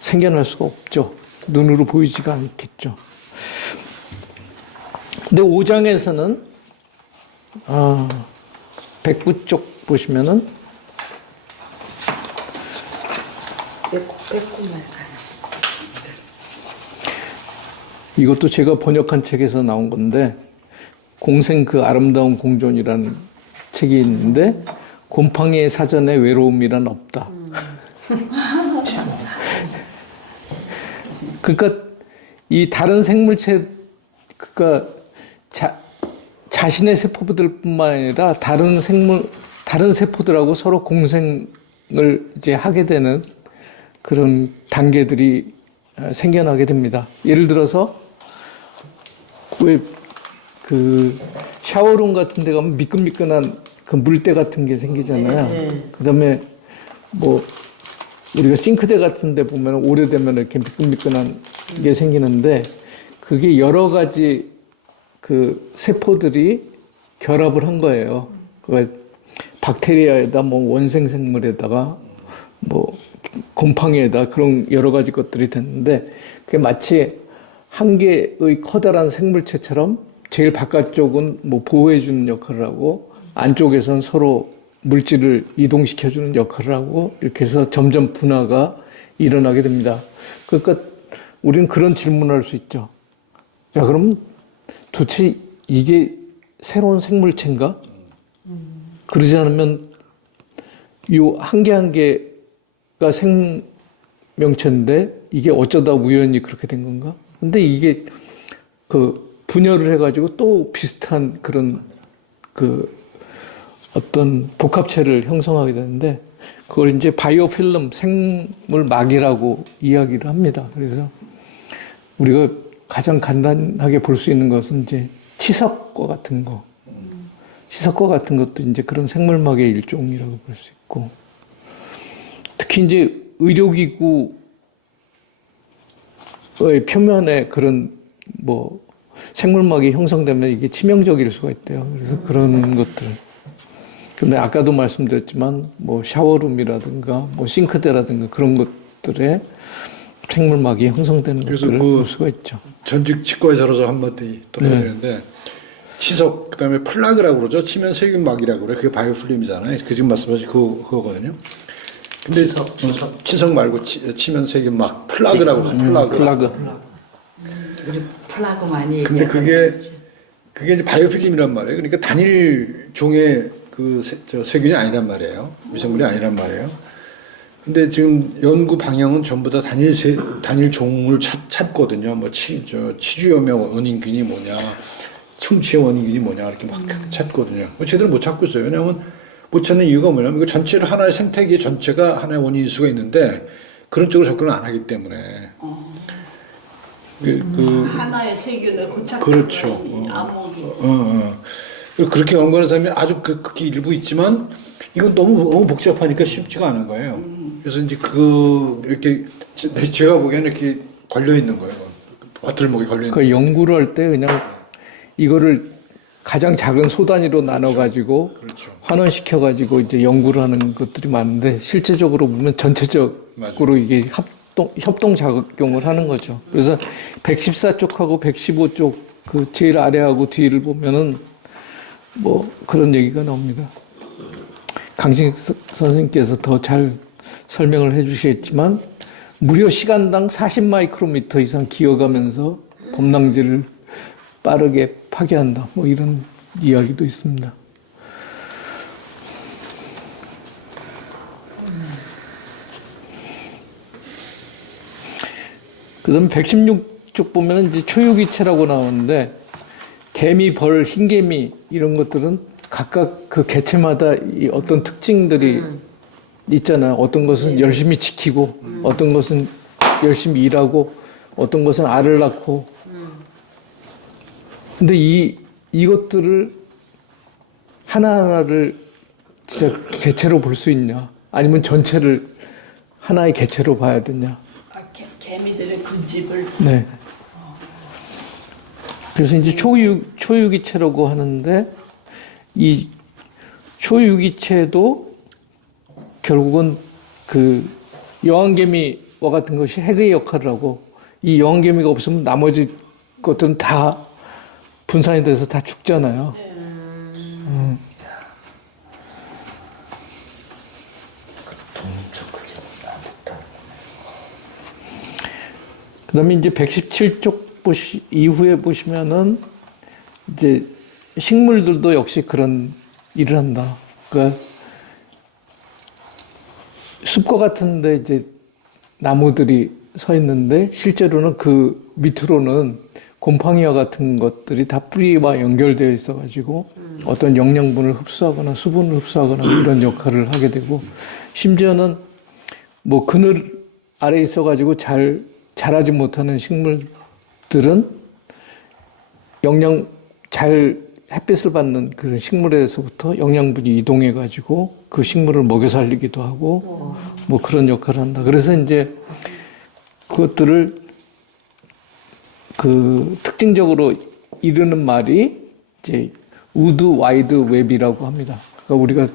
생겨날 수가 없죠. 눈으로 보이지가 않겠죠. 근데 5장에서는 109쪽 보시면은 이것도 제가 번역한 책에서 나온 건데 공생 그 아름다운 공존이라는 책이 있는데 곰팡이의 사전에 외로움이란 없다. 그러니까 이 다른 생물체 그러니까 자신의 세포들뿐만 아니라 다른 세포들하고 서로 공생을 이제 하게 되는 그런 단계들이 생겨나게 됩니다. 예를 들어서 왜 그 샤워룸 같은 데 가면 미끈미끈한 그 물때 같은 게 생기잖아요. 그다음에 뭐 우리가 싱크대 같은 데 보면 오래되면 이렇게 미끈미끈한 게 생기는데 그게 여러 가지 그 세포들이 결합을 한 거예요. 그 박테리아에다 뭐 원생 생물에다가 뭐 곰팡이에다 그런 여러 가지 것들이 됐는데 그게 마치 한 개의 커다란 생물체처럼 제일 바깥쪽은 뭐 보호해주는 역할을 하고 안쪽에선 서로 물질을 이동시켜주는 역할을 하고 이렇게 해서 점점 분화가 일어나게 됩니다. 그러니까 우리는 그런 질문을 할 수 있죠. 야, 그럼 도대체 이게 새로운 생물체인가? 그러지 않으면 요 한 개 한 개가 생명체인데 이게 어쩌다 우연히 그렇게 된 건가? 근데 이게 그 분열을 해가지고 또 비슷한 그런 그 어떤 복합체를 형성하게 되는데 그걸 이제 바이오필름 생물막이라고 이야기를 합니다. 그래서 우리가 가장 간단하게 볼 수 있는 것은 이제 치석과 같은 거. 치석과 같은 것도 이제 그런 생물막의 일종이라고 볼 수 있고, 특히 이제 의료기구의 표면에 그런 뭐 생물막이 형성되면 이게 치명적일 수가 있대요. 그래서 그런 것들. 근데 아까도 말씀드렸지만 뭐 샤워룸이라든가 뭐 싱크대라든가 그런 것들에 생물막이 형성되는 것들을 볼 수가 있죠. 전직 치과의사로서 한마디 또 해야 되는데 치석 그다음에 플라그라고 그러죠. 치면 세균막이라고 그래. 그게 바이오필름이잖아요. 그 지금 말씀하신 그거거든요. 근데 치석 말고 치면 세균막 플라그라고 그러죠. 플라그. 우리 플라그 많이 근데 얘기하잖아요. 그게 이제 바이오필름이란 말이에요. 그러니까 단일 종의 그 세균이 아니란 말이에요. 미생물이 아니란 말이에요. 근데 지금 연구 방향은 전부 다 단일 종을 찾거든요. 뭐 치주염의 원인균이 뭐냐, 충치의 원인균이 뭐냐 이렇게 막 찾거든요. 제대로 못 찾고 있어요. 왜냐하면 못 찾는 이유가 뭐냐면 이거 전체를 하나의 생태계 전체가 하나의 원인일 수가 있는데 그런 쪽으로 접근을 안 하기 때문에. 하나의 세균을 고착하는 그렇죠. 암흑이. 그렇게 연구하는 사람이 아주 극히 일부 있지만 이건 너무 복잡하니까 쉽지가 않은 거예요. 그래서 이제 이렇게 제가 보기에는 이렇게 걸려 있는 거예요. 버틀목에 걸려 있는. 그 연구를 할 때 그냥 이거를 가장 작은 소 단위로 나눠 가지고 그렇죠. 환원시켜 가지고 이제 연구를 하는 것들이 많은데 실제적으로 보면 전체적으로 이게 협동 작용을 하는 거죠. 그래서 114쪽하고 115쪽 그 제일 아래하고 뒤를 보면은 뭐 그런 얘기가 나옵니다. 강식 선생님께서 더 잘 설명을 해 주시겠지만 무려 시간당 40마이크로미터 이상 기어가면서 범랑질을 빠르게 파괴한다. 뭐 이런 이야기도 있습니다. 그다음 116쪽 보면 이제 초유기체라고 나오는데 개미, 벌, 흰개미 이런 것들은 각각 그 개체마다 이 어떤 특징들이 있잖아요. 어떤 것은 열심히 지키고, 어떤 것은 열심히 일하고, 어떤 것은 알을 낳고. 근데 이것들을 하나하나를 진짜 개체로 볼 수 있냐? 아니면 전체를 하나의 개체로 봐야 되냐? 개미들의 군집을. 네. 그래서 이제 초유기체라고 하는데 이 초유기체도 결국은 그 여왕개미와 같은 것이 핵의 역할을 하고 이 여왕개미가 없으면 나머지 것들은 다 분산이 돼서 다 죽잖아요. 그 다음에 이제 117쪽 이후에 보시면은 이제 식물들도 역시 그런 일을 한다. 그러니까 숲과 같은데 이제 나무들이 서 있는데 실제로는 그 밑으로는 곰팡이와 같은 것들이 다 뿌리와 연결되어 있어가지고 어떤 영양분을 흡수하거나 수분을 흡수하거나 이런 역할을 하게 되고 심지어는 뭐 그늘 아래에 있어가지고 잘 자라지 못하는 식물들은 잘 햇빛을 받는 그런 식물에서부터 영양분이 이동해가지고 그 식물을 먹여 살리기도 하고 뭐 그런 역할을 한다. 그래서 이제 그것들을 그 특징적으로 이르는 말이 이제 우드 와이드 웹이라고 합니다. 그러니까 우리가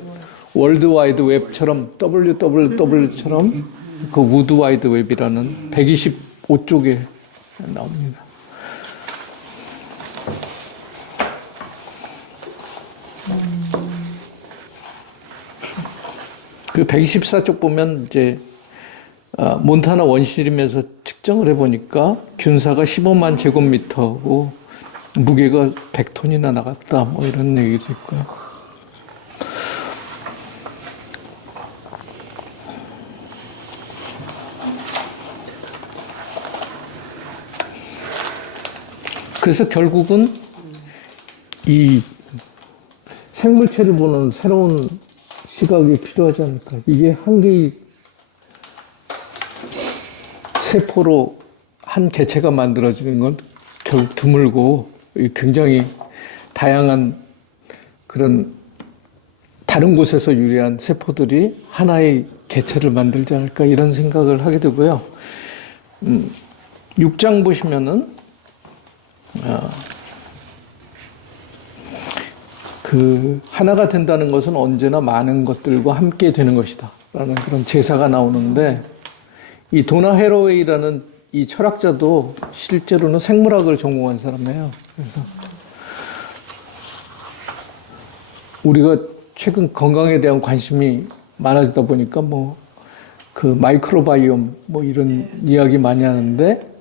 월드 와이드 웹처럼 WWW처럼 그 우드 와이드 웹이라는 125쪽에 나옵니다. 그 124쪽 보면 이제 몬타나 원시림에서 측정을 해보니까 균사가 15만 제곱미터고 무게가 100톤이나 나갔다 뭐 이런 얘기도 있고요. 그래서 결국은 이 생물체를 보는 새로운 시각이 필요하지 않을까. 이게 한 개의 세포로 한 개체가 만들어지는 건 결국 드물고 굉장히 다양한 그런 다른 곳에서 유래한 세포들이 하나의 개체를 만들지 않을까 이런 생각을 하게 되고요. 6장 보시면은 그 하나가 된다는 것은 언제나 많은 것들과 함께 되는 것이다 라는 그런 제사가 나오는데 이 도나 해로웨이라는 이 철학자도 실제로는 생물학을 전공한 사람이에요. 그래서 우리가 최근 건강에 대한 관심이 많아지다 보니까 뭐 그 마이크로바이옴 뭐 이런 이야기 많이 하는데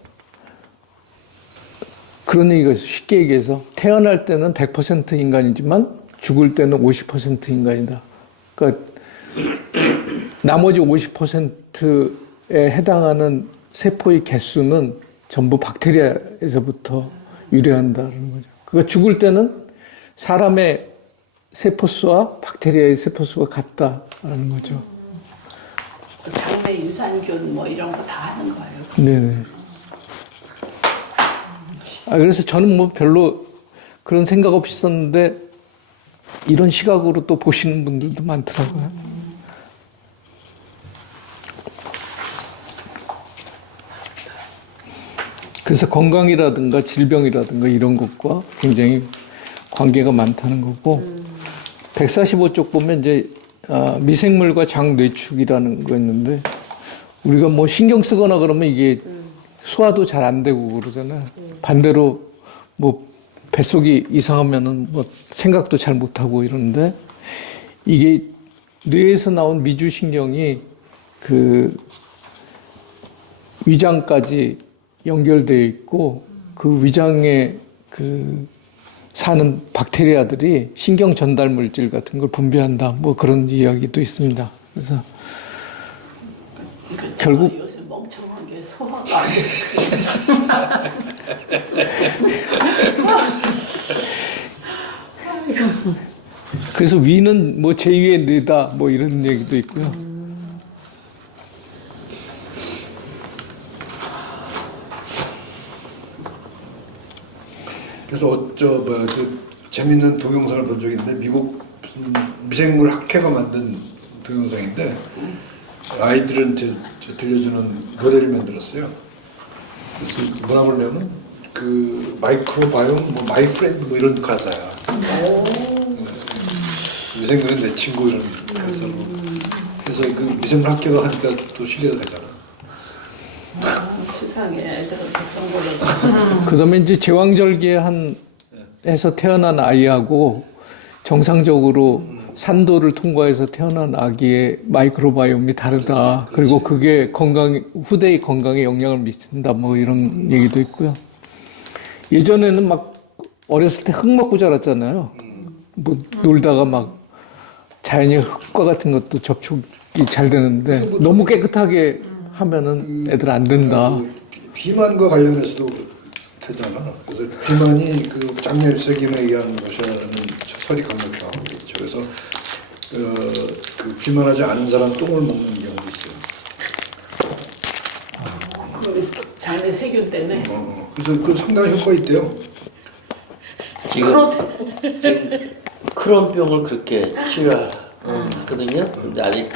그런 얘기가 있어요. 쉽게 얘기해서 태어날 때는 100% 인간이지만 죽을 때는 50% 인간이다. 그러니까 나머지 50%에 해당하는 세포의 개수는 전부 박테리아에서부터 유래한다는 거죠. 그러니까 죽을 때는 사람의 세포수와 박테리아의 세포수가 같다라는 거죠. 장내 유산균 뭐 이런 거 다 하는 거예요. 네네. 그래서 저는 뭐 별로 그런 생각 없이 썼는데 이런 시각으로 또 보시는 분들도 많더라고요. 그래서 건강이라든가 질병이라든가 이런 것과 굉장히 관계가 많다는 거고 145쪽 보면 이제 미생물과 장뇌축이라는 거 있는데 우리가 뭐 신경 쓰거나 그러면 이게 소화도 잘 안 되고 그러잖아요. 반대로 뭐 뱃속이 이상하면은 뭐 생각도 잘 못하고 이러는데 이게 뇌에서 나온 미주신경이 그 위장까지 연결되어 있고 그 위장에 그 사는 박테리아들이 신경 전달 물질 같은 걸 분비한다. 뭐 그런 이야기도 있습니다. 그래서 결국 요새 멍청한 게 소화가 안 돼서 그래서 위는 뭐 제2의 뇌다. 뭐 이런 얘기도 있고요. 그래서 그 재밌는 동영상을 본 적이 있는데 미국 무슨 미생물 학회가 만든 동영상인데 아이들한테 들려주는 노래를 만들었어요. 그래서 뭐라 그러냐면 그 마이크로바이옴, 뭐 마이 프렌드 뭐 이런 가사야. 미생물은 내 친구 이런 가사로. 그래서 그 미생물 학회가 하니까 또 신뢰가 되잖아. 세상에 애들은 그런 걸로 그다음에 이제 제왕절개 해서 태어난 아이하고 정상적으로 산도를 통과해서 태어난 아기의 마이크로바이옴이 다르다. 그리고 그게 후대의 건강에 영향을 미친다. 뭐 이런 얘기도 있고요. 예전에는 막 어렸을 때 흙 먹고 자랐잖아요. 뭐 놀다가 막 자연의 흙과 같은 것도 접촉이 잘 되는데 너무 깨끗하게 하면은 애들 안 된다. 비만과 관련해서도 되잖아. 그래서 비만이 그 장내세균에 의한 것이라는 설이 강력하고 있죠. 그래서 그 비만하지 않은 사람 똥을 먹는 경우도 있어요. 그 장내 세균 때문에 그래서 그 상당히 효과 있대요. 지금 크론병을 그렇게 치료하거든요. 근데 아직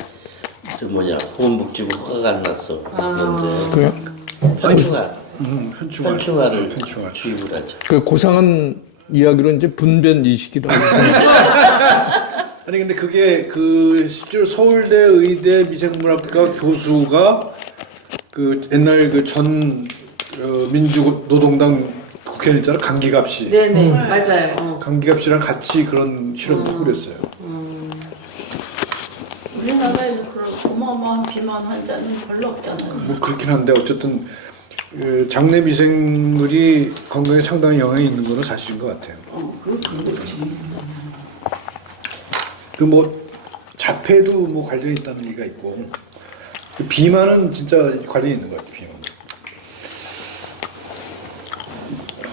보건복지부 허가가 안 났어. 그런데 그래요? 현충아를 현충아. 주입을 하죠. 그 고상한 이야기로 이제 분변 이식이라고. 아니 근데 그게 그 실제로 서울대 의대 미생물학과 교수가 그 옛날 그 전 민주노동당 국회의원 있잖아 강기갑 씨. 네네 맞아요. 강기갑 씨랑 같이 그런 실험도 하고 그랬어요. 우리나라에는 그런 어마어마한 비만 환자는 별로 없잖아요. 뭐 그렇긴 한데 어쨌든 장내 미생물이 건강에 상당히 영향이 있는 거는 사실인 것 같아요. 그 뭐 자폐도 뭐 관련이 있다는 얘기가 있고 그 비만은 진짜 관련이 있는 것 같아요. 비만.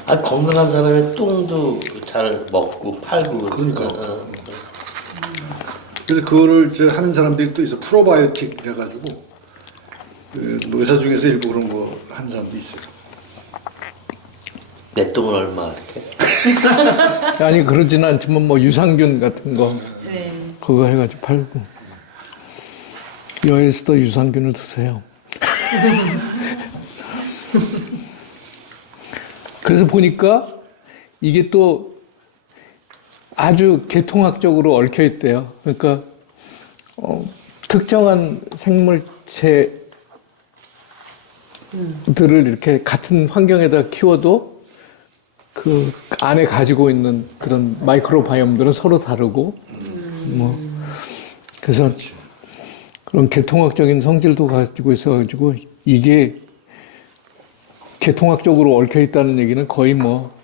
아 건강한 사람의 똥도 잘 먹고 팔고 그러니까. 어. 그래서 그거를 이제 하는 사람들이 또 있어. 프로바이오틱 해가지고 뭐 의사 중에서 일부 그런 거 하는 사람도 있어요. 내 똥은 얼마 이렇게. 아니 그러지는 않지만 뭐 유산균 같은 거 네. 그거 해가지고 팔고 여에서도 유산균을 드세요. 그래서 보니까 이게 또 아주 계통학적으로 얽혀 있대요. 그러니까 특정한 생물체들을 이렇게 같은 환경에다 키워도 그 안에 가지고 있는 그런 마이크로바이옴들은 서로 다르고 뭐 그래서 그런 계통학적인 성질도 가지고 있어가지고 이게 계통학적으로 얽혀 있다는 얘기는 거의 뭐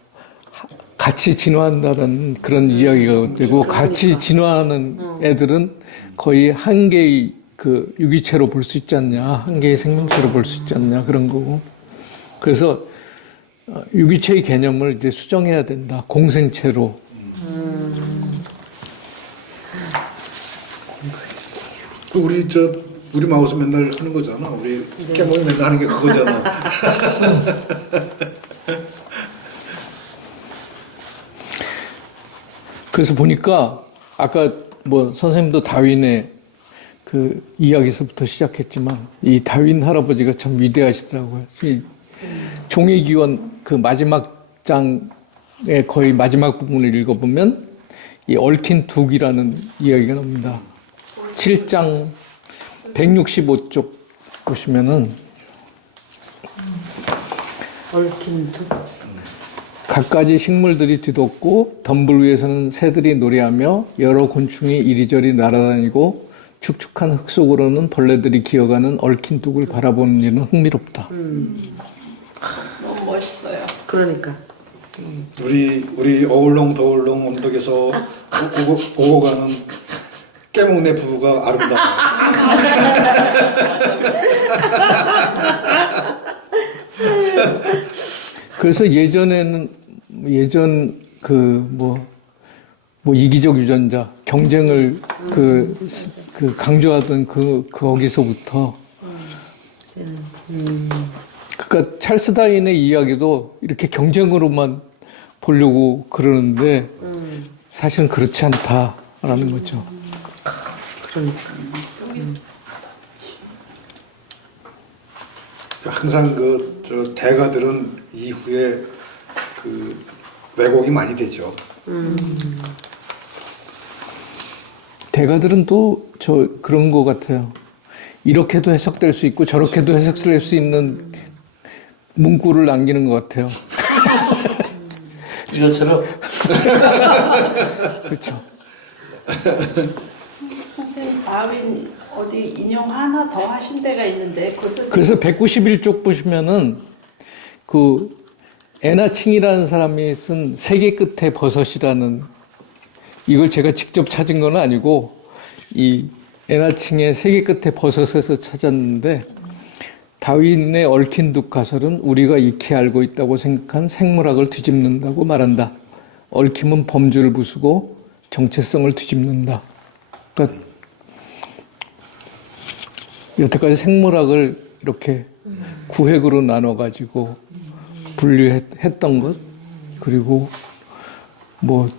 같이 진화한다는 그런 이야기가 되고 같이 진화하는 애들은 거의 한 개의 그 유기체로 볼 수 있지 않냐, 한 개의 생명체로 볼 수 있지 않냐 그런 거고. 그래서 유기체의 개념을 이제 수정해야 된다. 공생체로. 우리 마우스 맨날 하는 거잖아. 우리 깨몽이 맨날 하는 게 그거잖아. 그래서 보니까 아까 뭐 선생님도 다윈의 그 이야기에서부터 시작했지만 이 다윈 할아버지가 참 위대하시더라고요. 이 종이기원 그 마지막 장의 거의 마지막 부분을 읽어보면 이 얽힌 둑이라는 이야기가 나옵니다. 7장 165쪽 보시면은 얽힌 두. 갖가지 식물들이 뒤덮고 덤불 위에서는 새들이 노래하며 여러 곤충이 이리저리 날아다니고 축축한 흙 속으로는 벌레들이 기어가는 얽힌 둑을 바라보는 일은 흥미롭다. 너무 멋있어요. 그러니까. 우리 어울렁 더울렁 언덕에서 오고 가는 깨몽네 부부가 아름다워. 그래서 예전 그 뭐 이기적 유전자 경쟁을 그 강조하던 거기서부터 그러니까 찰스 다윈의 이야기도 이렇게 경쟁으로만 보려고 그러는데 사실은 그렇지 않다라는 거죠. 항상 저 대가들은 이후에 그 왜곡이 많이 되죠. 대가들은 또 그런 것 같아요. 이렇게도 해석될 수 있고 저렇게도 해석될 수 있는 문구를 남기는 것 같아요. 이것처럼 그렇죠. 선생님 다윈 어디 인용 하나 더 하신 데가 있는데 그것도 그래서 191쪽 보시면은 그 에나칭이라는 사람이 쓴 세계 끝의 버섯이라는 이걸 제가 직접 찾은 건 아니고 이 에나칭의 세계 끝의 버섯에서 찾았는데 다윈의 얽힌 둑 가설은 우리가 익히 알고 있다고 생각한 생물학을 뒤집는다고 말한다. 얽힘은 범주를 부수고 정체성을 뒤집는다. 그러니까 여태까지 생물학을 이렇게 구획으로 나눠가지고 분류했던 것, 그리고 뭐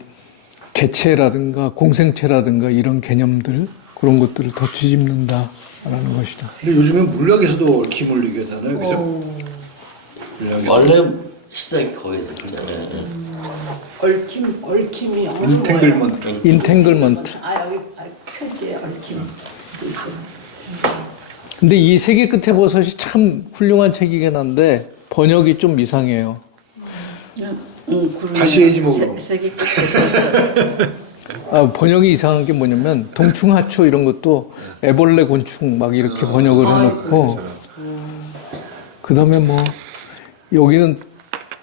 개체라든가 공생체라든가 이런 개념들, 그런 것들을 더 뒤집는다라는 것이다. 근데 요즘엔 물리학에서도 얽힘을 얘기하잖아요, 그죠? 물리학에서. 원래 시작이 거기서 그냥 얽힘이 어느 인탱글먼트. 인탱글먼트. 아 여기 표지에 얽힘 있어요. 근데 이 세계 끝의 버섯이 참 훌륭한 책이긴 한데 번역이 좀 이상해요. 다시 해야지 뭐 그럼. 세계 끝에 번역이 이상한 게 뭐냐면 동충하초 이런 것도 애벌레 곤충 막 이렇게 번역을 해놓고 그다음에 뭐 여기는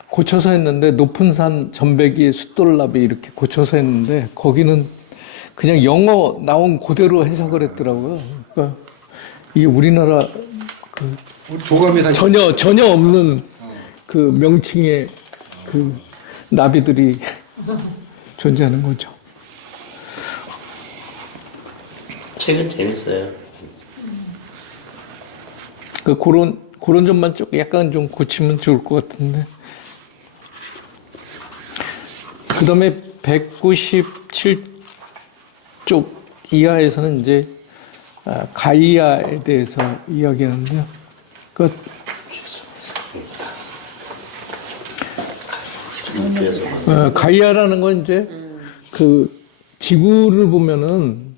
고쳐서 했는데 높은 산 전백이 숫돌나비 이렇게 고쳐서 했는데 거기는 그냥 영어 나온 그대로 해석을 했더라고요. 그러니까 이게 우리나라 우리 도감이 다 전혀 없는 그 명칭의 그 나비들이 존재하는 거죠. 책은 재밌어요. 그런 점만 좀 약간 좀 고치면 좋을 것 같은데. 그 다음에 197쪽 이하에서는 이제 가이아에 대해서 이야기하는데요. 그 가이아라는 건 이제 그 지구를 보면은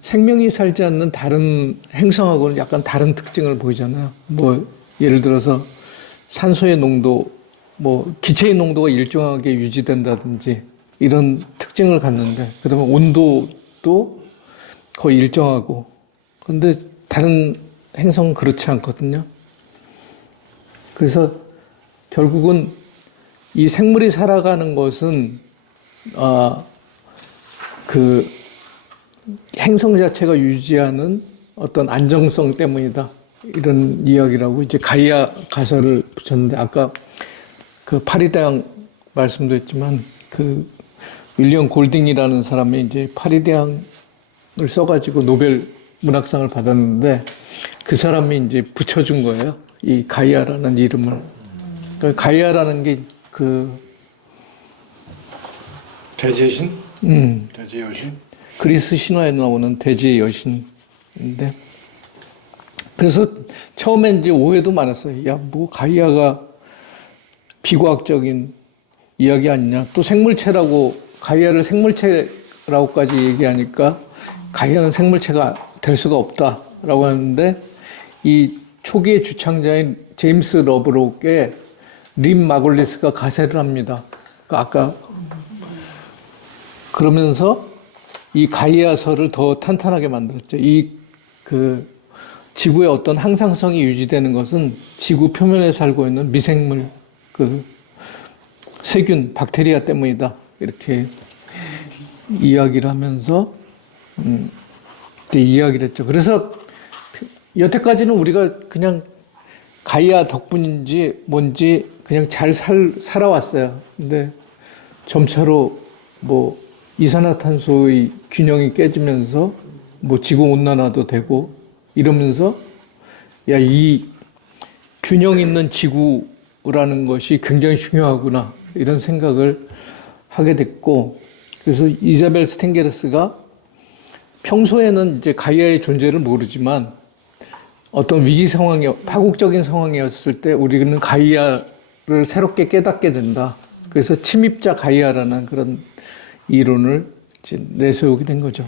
생명이 살지 않는 다른 행성하고는 약간 다른 특징을 보이잖아요. 뭐 예를 들어서 산소의 농도, 뭐 기체의 농도가 일정하게 유지된다든지 이런 특징을 갖는데, 그다음에 온도도 거의 일정하고. 그런데 다른 행성은 그렇지 않거든요. 그래서 결국은 이 생물이 살아가는 것은 그 행성 자체가 유지하는 어떤 안정성 때문이다. 이런 이야기라고 이제 가이아 가설을 붙였는데, 아까 그 파리대왕 말씀도 했지만 그 윌리엄 골딩이라는 사람이 이제 파리대왕을 써가지고 노벨 문학상을 받았는데, 그 사람이 이제 붙여준 거예요. 이 가이아라는 이름을. 그러니까 가이아라는 게 대지의 신? 대지의 여신? 그리스 신화에 나오는 대지의 여신인데, 그래서 처음엔 이제 오해도 많았어요. 야, 뭐 가이아가 비과학적인 이야기 아니냐. 또 생물체라고, 가이아를 생물체라고까지 얘기하니까 가이아는 생물체가 될 수가 없다라고 하는데, 이 초기의 주창자인 제임스 러브록의 림 마골리스가 가세를 합니다. 아까 그러면서 이 가이아설을 더 탄탄하게 만들었죠. 지구의 어떤 항상성이 유지되는 것은 지구 표면에 살고 있는 미생물, 세균, 박테리아 때문이다. 이렇게 이야기를 하면서, 이야기를 했죠. 그래서 여태까지는 우리가 그냥 가이아 덕분인지 뭔지 그냥 잘 살아왔어요. 근데 점차로 뭐 이산화탄소의 균형이 깨지면서 뭐 지구 온난화도 되고 이러면서, 야, 이 균형 있는 지구라는 것이 굉장히 중요하구나, 이런 생각을 하게 됐고, 그래서 이자벨 스텐게르스가 평소에는 이제 가이아의 존재를 모르지만 어떤 위기 상황이, 파국적인 상황이었을 때 우리는 가이아를 새롭게 깨닫게 된다. 그래서 침입자 가이아라는 그런 이론을 이제 내세우게 된 거죠.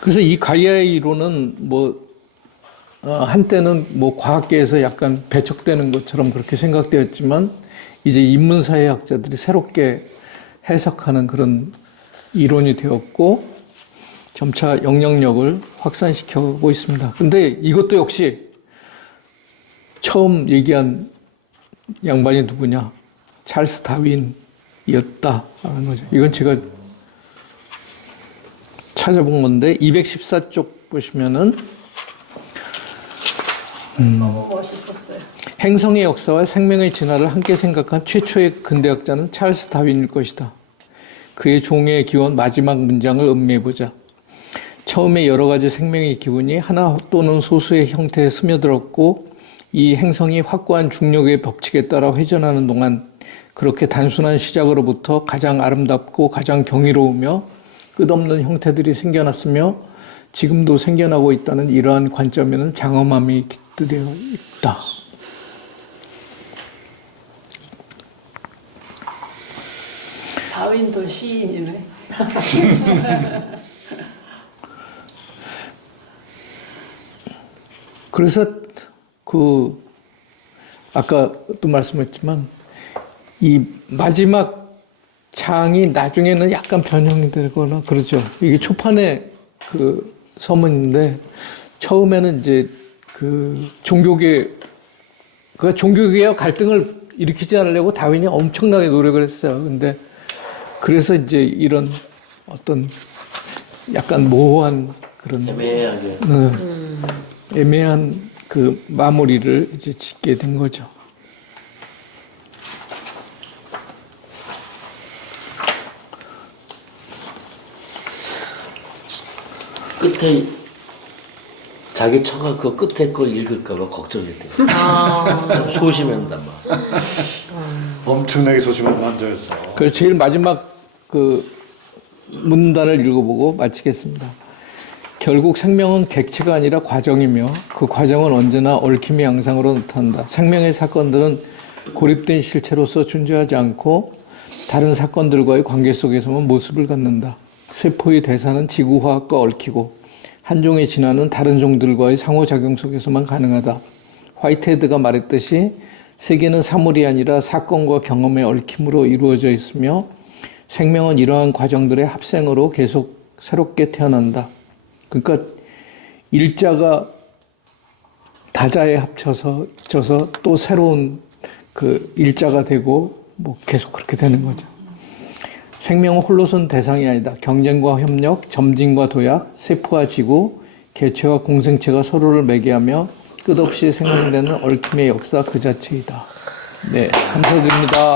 그래서 이 가이아의 이론은 한때는 과학계에서 약간 배척되는 것처럼 그렇게 생각되었지만, 이제 인문사회학자들이 새롭게 해석하는 그런 이론이 되었고, 점차 영향력을 확산시켜가고 있습니다. 근데 이것도 역시 처음 얘기한 양반이 누구냐? 찰스 다윈이었다라는 거죠. 이건 제가 찾아본 건데, 214쪽 보시면은, 너무 멋있었어요. 행성의 역사와 생명의 진화를 함께 생각한 최초의 근대학자는 찰스 다윈일 것이다. 그의 종의 기원 마지막 문장을 음미해보자. 처음에 여러 가지 생명의 기운이 하나 또는 소수의 형태에 스며들었고, 이 행성이 확고한 중력의 법칙에 따라 회전하는 동안 그렇게 단순한 시작으로부터 가장 아름답고 가장 경이로우며 끝없는 형태들이 생겨났으며 지금도 생겨나고 있다는 이러한 관점에는 장엄함이 깃들여 있다. 다윈도 시인이네. 그래서 아까 또 말씀했지만 이 마지막 장이 나중에는 약간 변형이 되거나 그러죠. 이게 초판의 서문인데, 처음에는 이제 종교계와 갈등을 일으키지 않으려고 다윈이 엄청나게 노력을 했어요. 근데 그래서 이제 이런 어떤 약간 모호한 그런 애매하게. 애매한 그 마무리를 이제 짓게 된 거죠. 끝에 자기 처가 그 끝에 거 읽을까봐 걱정이 돼. 소심한다 막. 엄청나게 소심한 남자였어. 그래서 제일 마지막 그 문단을 읽어보고 마치겠습니다. 결국 생명은 객체가 아니라 과정이며 그 과정은 언제나 얽힘의 양상으로 나타난다. 생명의 사건들은 고립된 실체로서 존재하지 않고 다른 사건들과의 관계 속에서만 모습을 갖는다. 세포의 대사는 지구화학과 얽히고 한 종의 진화는 다른 종들과의 상호작용 속에서만 가능하다. 화이트헤드가 말했듯이 세계는 사물이 아니라 사건과 경험의 얽힘으로 이루어져 있으며 생명은 이러한 과정들의 합생으로 계속 새롭게 태어난다. 그러니까 일자가 다자에 합쳐서 또 새로운 그 일자가 되고 뭐 계속 그렇게 되는 거죠. 생명은 홀로선 대상이 아니다. 경쟁과 협력, 점진과 도약, 세포와 지구, 개체와 공생체가 서로를 매개하며 끝없이 생성되는 얽힘의 역사 그 자체이다. 네, 감사드립니다.